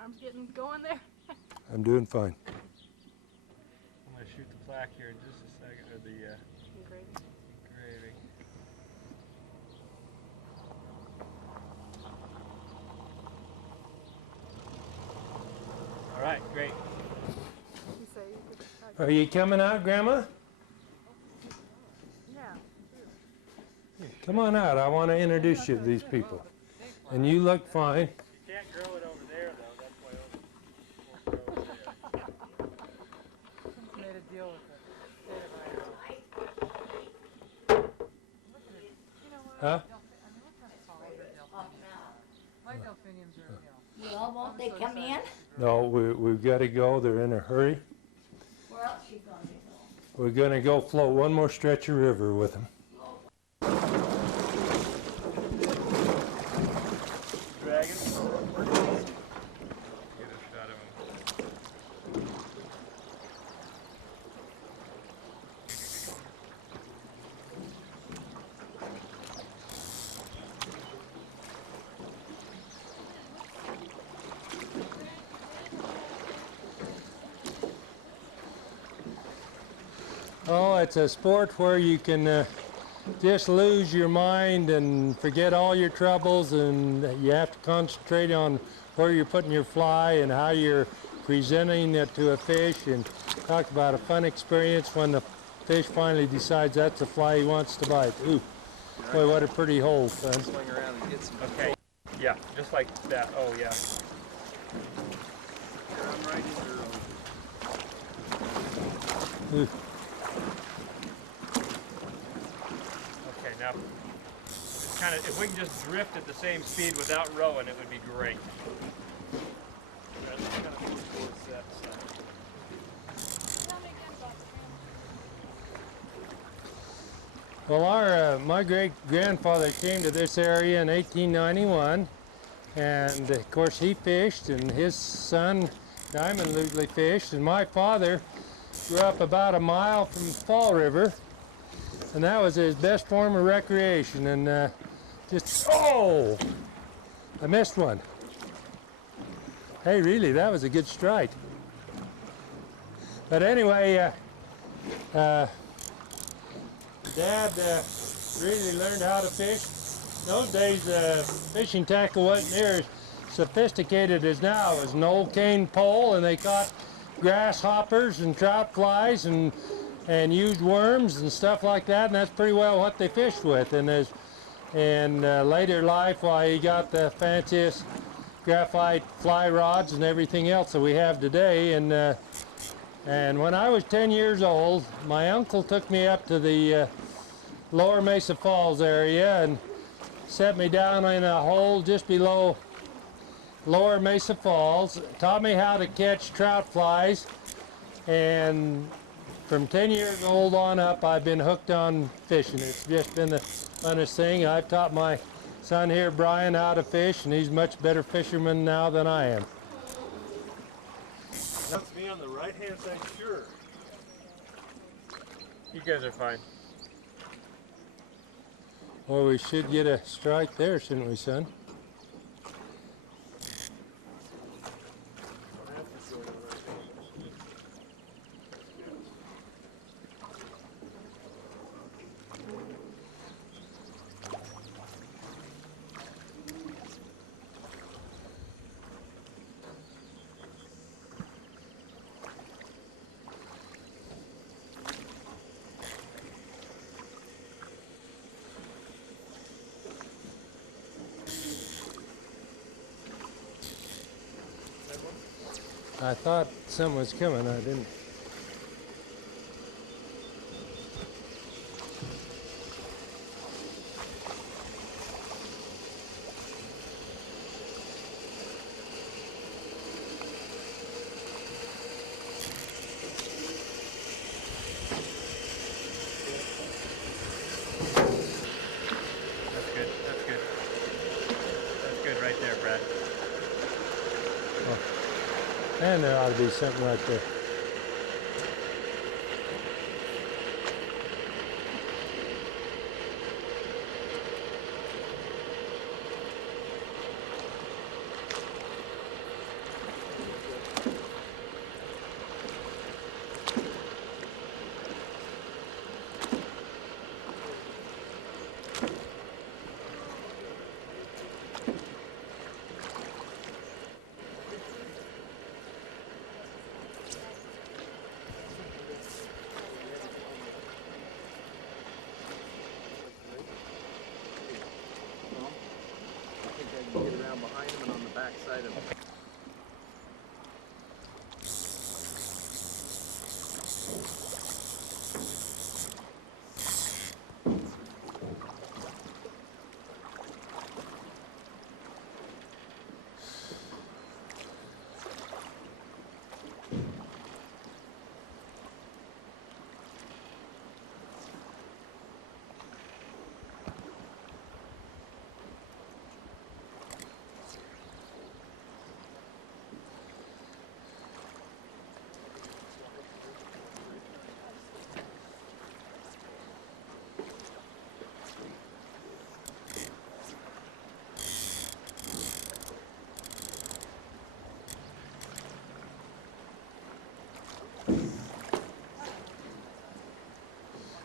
Arms getting going there. I'm doing fine. I'm going to shoot the plaque here in just a second, or the Engraving. engraving. All right, great. You say you could, Are you coming out, Grandma? yeah. Come on out. I want to introduce you to these people. And you look fine. You can't grow it over there, though. That's why we'll grow over there. Someone's made a deal with the state of Idaho. Look at it. You know what? Huh? I mean, look how tall the delphiniums. My delphiniums are, you know. Well, won't they come in? No, we've got to go. They're in a hurry. Where else you gonna go? We're going to go float one more stretch of river with them. Dragon. Get a shot of him. Oh, it's a sport where you can just lose your mind and forget all your troubles, and you have to concentrate on where you're putting your fly and how you're presenting it to a fish, and talk about a fun experience when the fish finally decides that's the fly he wants to bite. Ooh, boy, what a pretty hole, son. Swing around and get some. Okay. Yeah, just like that. Oh, yeah. I'm right in early. Ooh. Okay, now, it's kind of, if we can just drift at the same speed without rowing, it would be great. Kind of move towards that side. Tell me again about the Well, my great-grandfather came to this area in 1891, and of course he fished, and his son Diamond usually fished, and my father grew up about a mile from Fall River, and that was his best form of recreation. And oh, I missed one. Hey, really, that was a good strike. But anyway, Dad really learned how to fish. In those days, fishing tackle wasn't near as sophisticated as now. It was an old cane pole, and they caught grasshoppers and trout flies and used worms and stuff like that, and that's pretty well what they fished with. And in later life, why, he got the fanciest graphite fly rods and everything else that we have today. And when I was 10 years old, my uncle took me up to the Lower Mesa Falls area and set me down in a hole just below Lower Mesa Falls, taught me how to catch trout flies, and from 10 years old on up, I've been hooked on fishing. It's just been the funnest thing. I've taught my son here, Brian, how to fish, and he's much better fisherman now than I am. That's me on the right-hand side, sure. You guys are fine. Well, we should get a strike there, shouldn't we, son? I thought something was coming, I didn't. That's good. That's good. That's good right there, Brad. And there ought to be something right there. I think I can get around behind him and on the back side of him.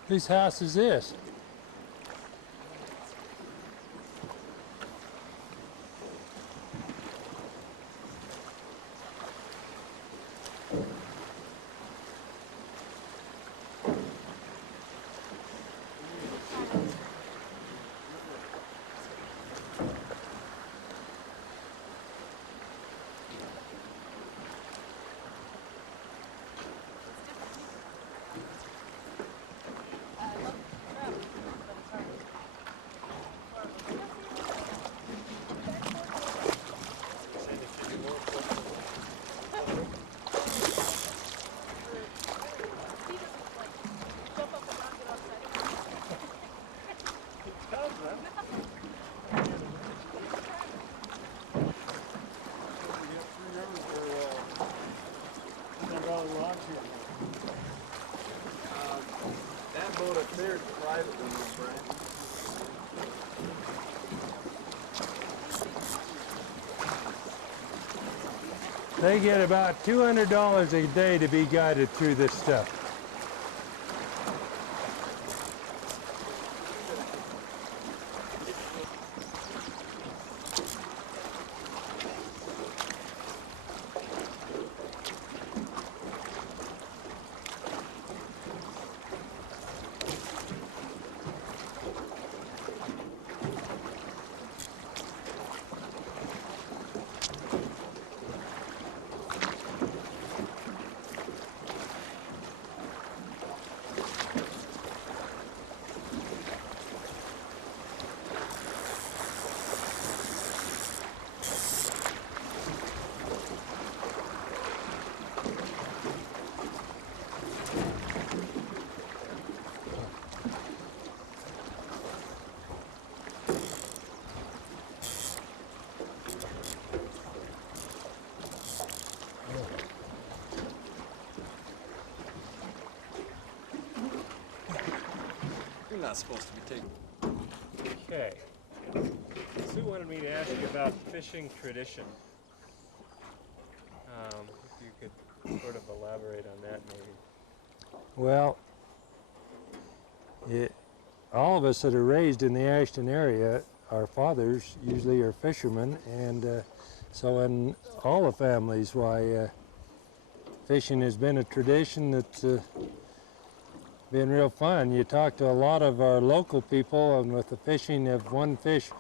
Whose house is this? That boat up there is private one, Brian. They get about $200 a day to be guided through this stuff. You're not supposed to be taking. Okay. Sue wanted me to ask you about fishing tradition. If you could sort of elaborate on that, maybe. Well, all of us that are raised in the Ashton area, our fathers usually are fishermen, and so in all the families, why fishing has been a tradition that's been real fun. You talk to a lot of our local people, and with the fishing of one fish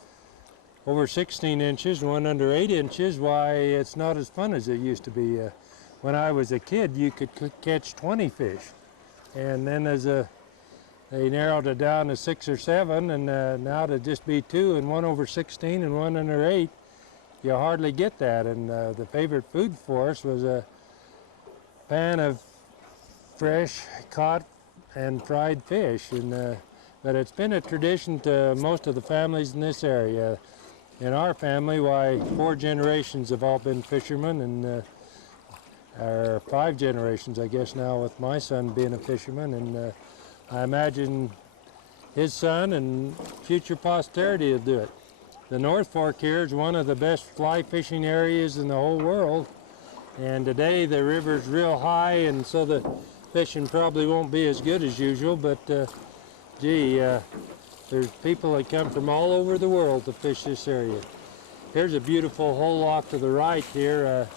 over 16 inches and one under 8 inches, why it's not as fun as it used to be. When I was a kid, you could catch 20 fish, and then they narrowed it down to 6 or 7, and now to just be 2 and 1 over 16 and 1 under 8, you hardly get that. And the favorite food for us was a pan of fresh caught and fried fish, and but it's been a tradition to most of the families in this area. In our family, why 4 generations have all been fishermen, and or 5 generations, I guess, now, with my son being a fisherman, and I imagine his son and future posterity will do it. The North Fork here is one of the best fly fishing areas in the whole world, and today the river's real high, and so the fishing probably won't be as good as usual, but gee, there's people that come from all over the world to fish this area. Here's a beautiful hole off to the right here.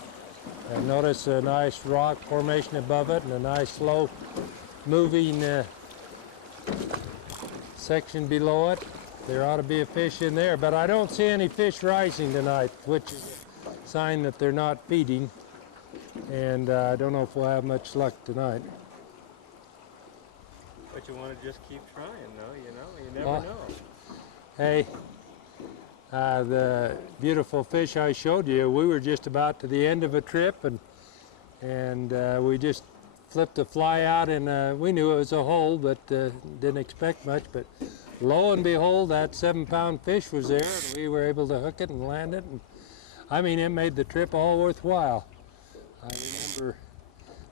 And notice a nice rock formation above it and a nice slow moving section below it. There ought to be a fish in there, but I don't see any fish rising tonight, which is a sign that they're not feeding, and I don't know if we'll have much luck tonight. But you want to just keep trying, though, you know? You never know. Hey, the beautiful fish I showed you, we were just about to the end of a trip, and we just flipped a fly out, and we knew it was a hole, but didn't expect much. But lo and behold, that 7-pound fish was there, and we were able to hook it and land it. And I mean, it made the trip all worthwhile. I remember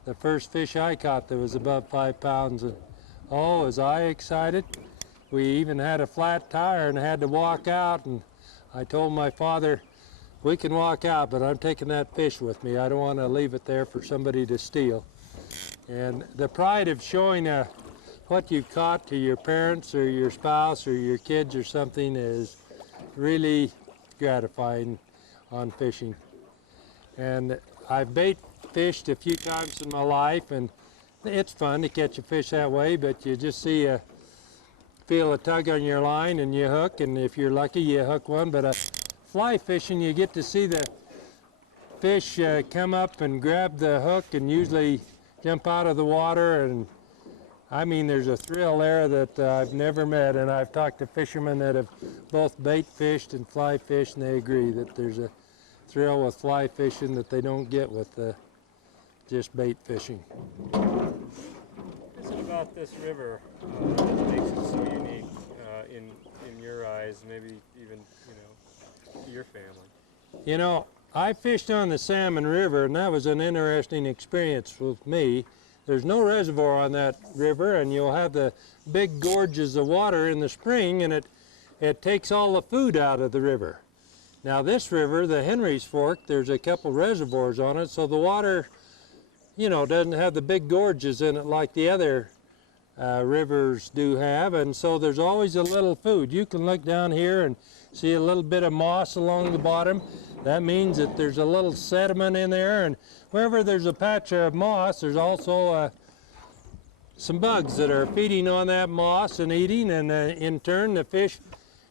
the first fish I caught that was above 5 pounds, and oh, was I excited. We even had a flat tire and had to walk out, and I told my father, we can walk out, but I'm taking that fish with me. I don't want to leave it there for somebody to steal. And the pride of showing what you've caught to your parents or your spouse or your kids or something is really gratifying on fishing. And I've bait fished a few times in my life, and it's fun to catch a fish that way, but you just feel a tug on your line and you hook, and if you're lucky you hook one. But fly fishing, you get to see the fish come up and grab the hook and usually jump out of the water, and I mean, there's a thrill there that I've never met, and I've talked to fishermen that have both bait fished and fly fished, and they agree that there's a thrill with fly fishing that they don't get with just bait fishing. What is it about this river that makes it so unique in your eyes, maybe even, your family? You know, I fished on the Salmon River, and that was an interesting experience with me. There's no reservoir on that river, and you'll have the big gorges of water in the spring, and it takes all the food out of the river. Now this river, the Henry's Fork, there's a couple reservoirs on it, so the water, doesn't have the big gorges in it like the other rivers do have, and so there's always a little food. You can look down here and see a little bit of moss along the bottom. That means that there's a little sediment in there, and wherever there's a patch of moss, there's also some bugs that are feeding on that moss and eating, and in turn the fish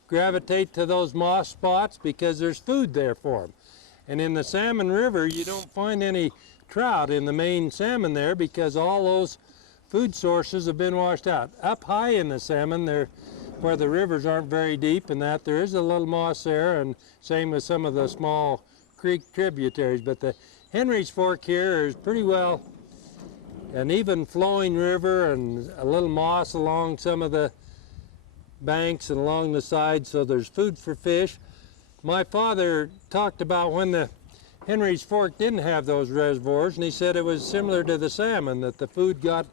gravitate to those moss spots because there's food there for them. And in the Salmon River, you don't find any trout in the main salmon there because all those food sources have been washed out. Up high in the salmon, where the rivers aren't very deep, and that there is a little moss there, and same with some of the small creek tributaries. But the Henry's Fork here is pretty well an even flowing river, and a little moss along some of the banks and along the sides, so there's food for fish. My father talked about when the Henry's Fork didn't have those reservoirs, and he said it was similar to the salmon, that the food got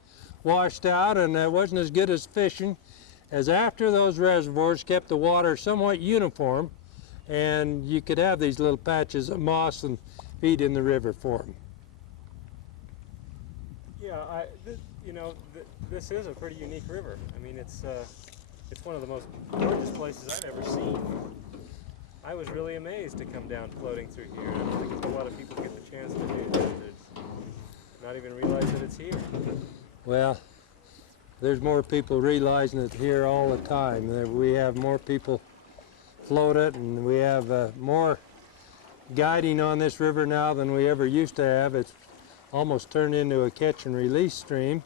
washed out and it wasn't as good as fishing. as after those reservoirs kept the water somewhat uniform, and you could have these little patches of moss and feed in the river for them. Yeah, this is a pretty unique river. I mean, it's one of the most gorgeous places I've ever seen. I was really amazed to come down floating through here. I don't think a lot of people get the chance to do that. It's not even realize that it's here. Well, there's more people realizing it here all the time. We have more people float it, and we have more guiding on this river now than we ever used to have. It's almost turned into a catch and release stream.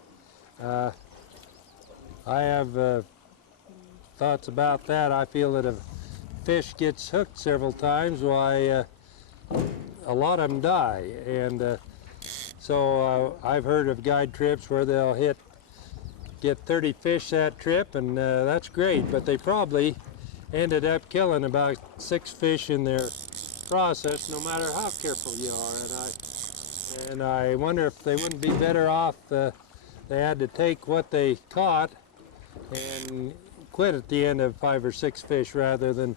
I have thoughts about that. I feel that if fish gets hooked several times, why a lot of them die. And so I've heard of guide trips where they'll get 30 fish that trip, and that's great, but they probably ended up killing about 6 fish in their process, no matter how careful you are. And I wonder if they wouldn't be better off. They had to take what they caught and quit at the end of 5 or 6 fish rather than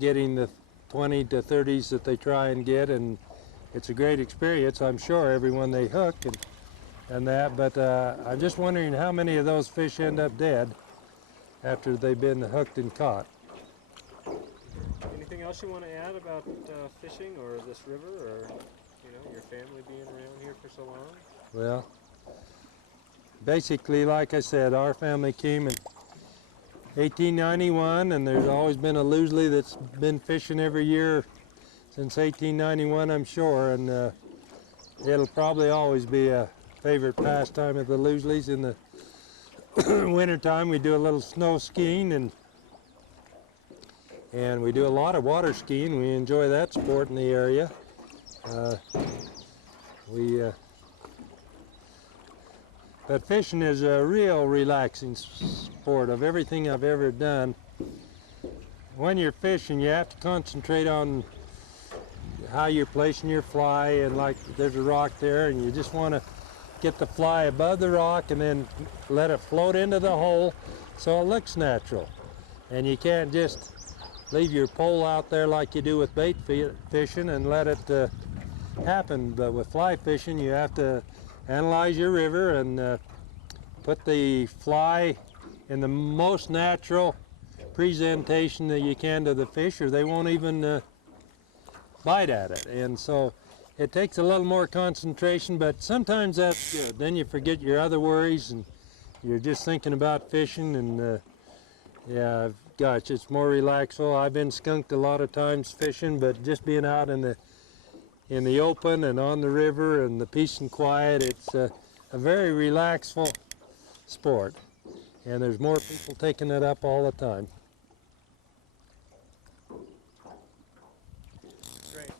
getting the 20 to 30s that they try and get. And it's a great experience, I'm sure, everyone they hook and that, but I'm just wondering how many of those fish end up dead after they've been hooked and caught. Anything else you want to add about fishing or this river, or your family being around here for so long? Well, basically, like I said, our family came in 1891, and there's always been a Loosley that's been fishing every year since 1891, I'm sure, and it'll probably always be a favorite pastime of the Loosleys. In the wintertime, we do a little snow skiing, and we do a lot of water skiing. We enjoy that sport in the area. But fishing is a real relaxing sport. Of everything I've ever done, when you're fishing, you have to concentrate on how you're placing your fly, and like there's a rock there, and you just want to get the fly above the rock and then let it float into the hole so it looks natural. And you can't just leave your pole out there like you do with bait fishing and let it happen. But with fly fishing, you have to analyze your river and put the fly in the most natural presentation that you can to the fish, or they won't even bite at it. And so it takes a little more concentration, but sometimes that's good. Then you forget your other worries and you're just thinking about fishing, and yeah, gosh, it's more relaxful. I've been skunked a lot of times fishing, but just being out in the open and on the river and the peace and quiet, it's a very relaxful sport, and there's more people taking it up all the time. Great.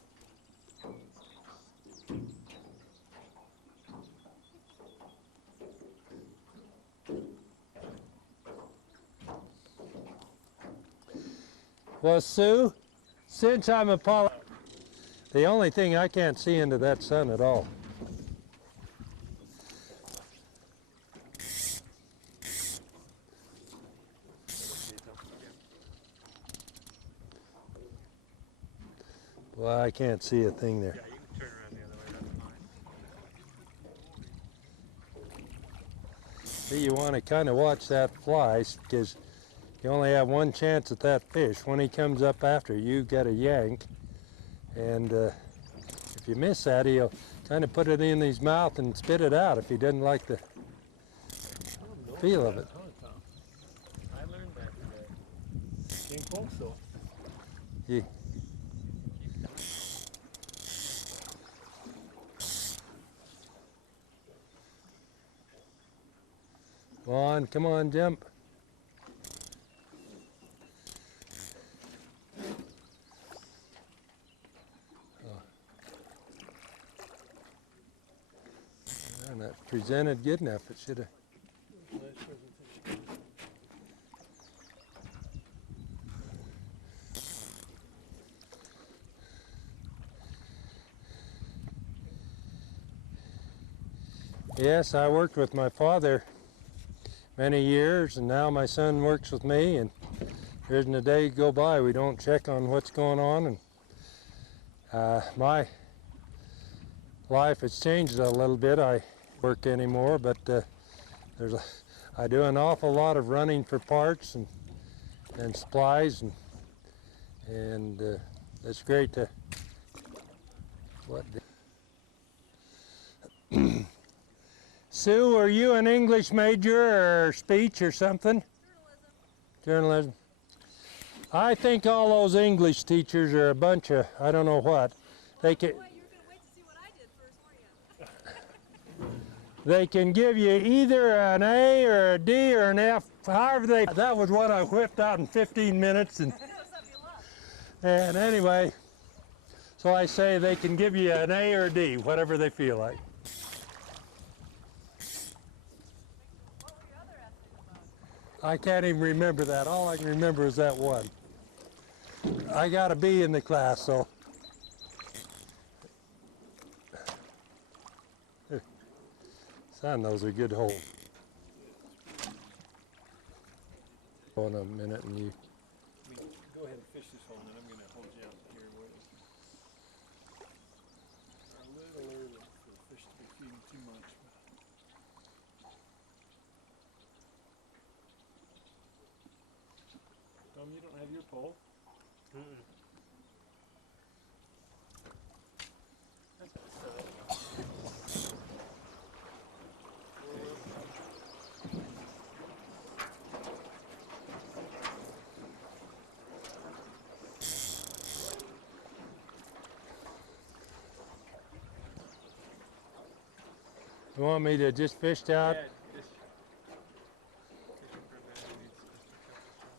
Well, Sue, since I'm a the only thing I can't see into that sun at all. Well, I can't see a thing there. Yeah, you can turn around the other way, that's fine. See, you want to kind of watch that fly, because you only have one chance at that fish. When he comes up after you, get a yank, and if you miss that, he'll kind of put it in his mouth and spit it out if he doesn't like the feel of it. I learned that today. In Coastal. Yeah. Come on, jump. Oh. Not presented good enough. It should have. Yes, I worked with my father many years, and now my son works with me, and there isn't a day go by we don't check on what's going on. And my life has changed a little bit. I work anymore, but I do an awful lot of running for parts and supplies, and it's great to. Sue, are you an English major or speech or something? Journalism. I think all those English teachers are a bunch of, I don't know what. They can, they can give you either an A or a D or an F, however they, that was what I whipped out in 15 minutes. And anyway, so I say they can give you an A or a D, whatever they feel like. I can't even remember that. All I can remember is that one. I got a B in the class, so. Son, those are good holes. Go in a minute and you. Go ahead and fish this hole, and then I'm going to hold you out here with it. A little early for the fish to be feeding too much. Tom, you don't have your pole? You want me to just fish out? Yeah, just fishing for a bit. He needs just a couple shots.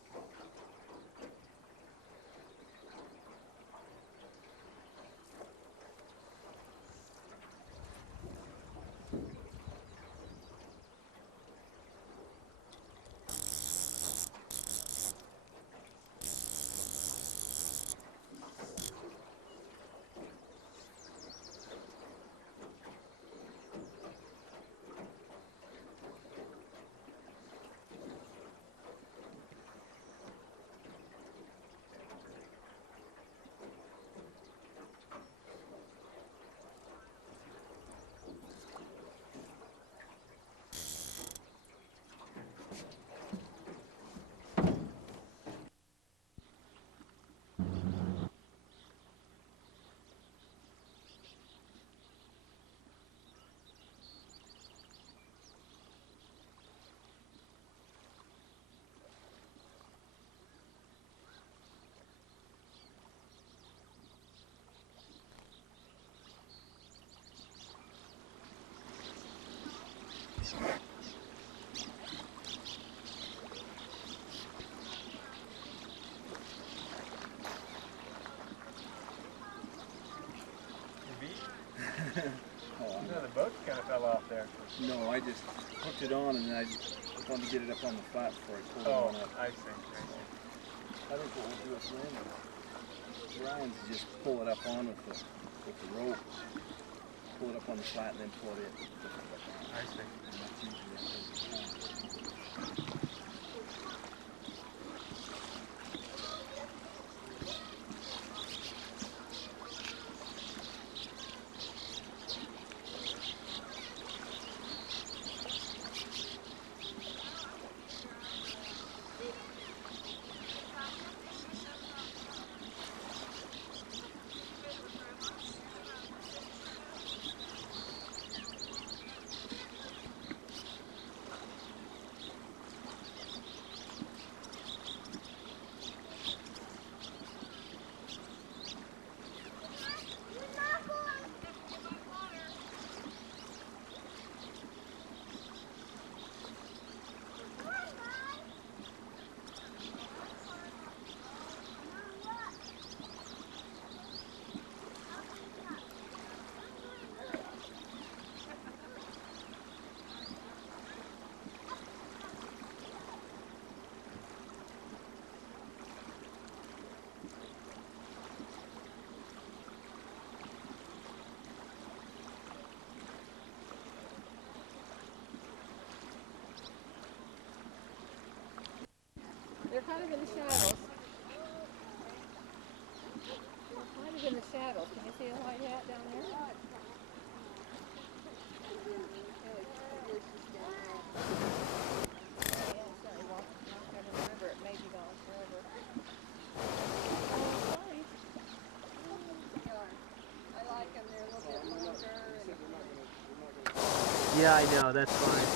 No, the boat kind of fell off there. No, I just hooked it on and I wanted to get it up on the flat before I pulled it on up. I see. I think what we'll do is Ryan's just pull it up on with the rope, pull it up on the flat and then pull it in. I see. And that's usually it. kind of in the shadows. They're kind of in the shadows. Can you see a white hat down there? Yeah, I know, that's fine.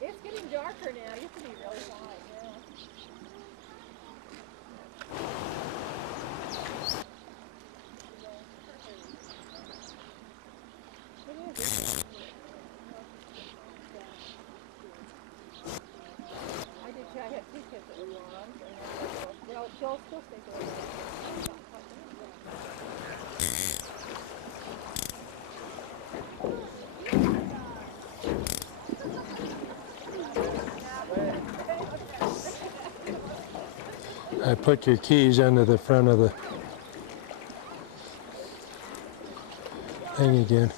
It's getting darker now. It used to be really white, yeah. I did too. I had two kids that were blonde, and well, Joel still stays away. I put your keys under the front of the thing again.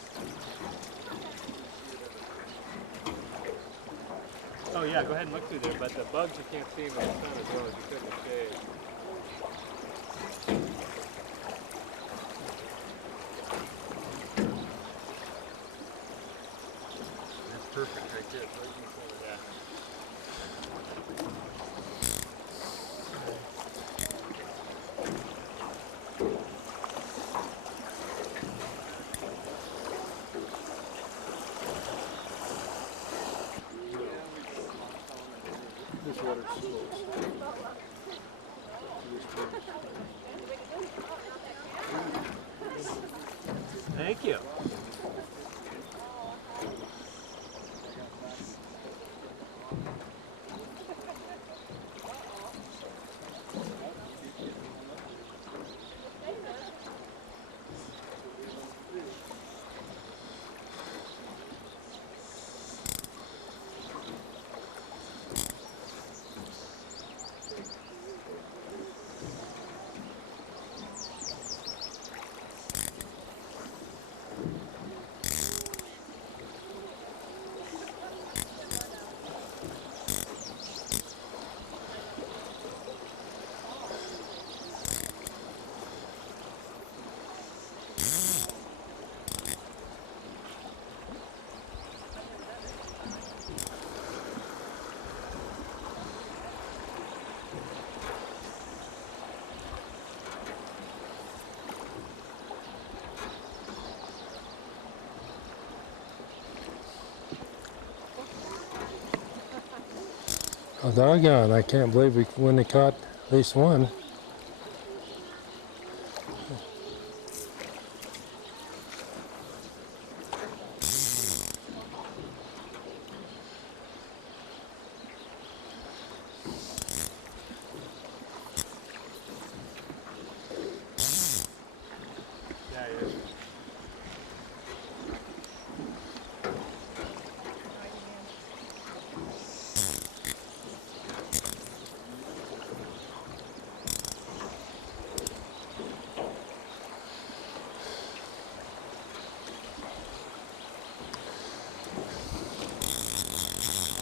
Oh yeah, go ahead and look through there, but the bugs you can't see them in the sun as well as you could in the shade. That's perfect right there. Right in front of that. This water slows. Thank you. Oh, doggone, I can't believe we wouldn't have caught at least one. Yeah, it is.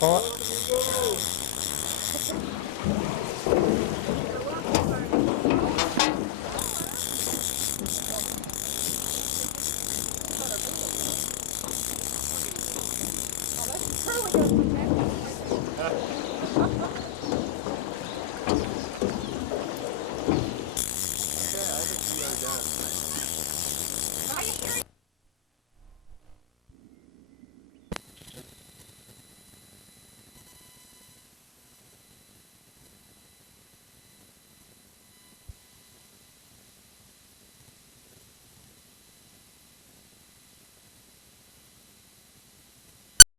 Oh.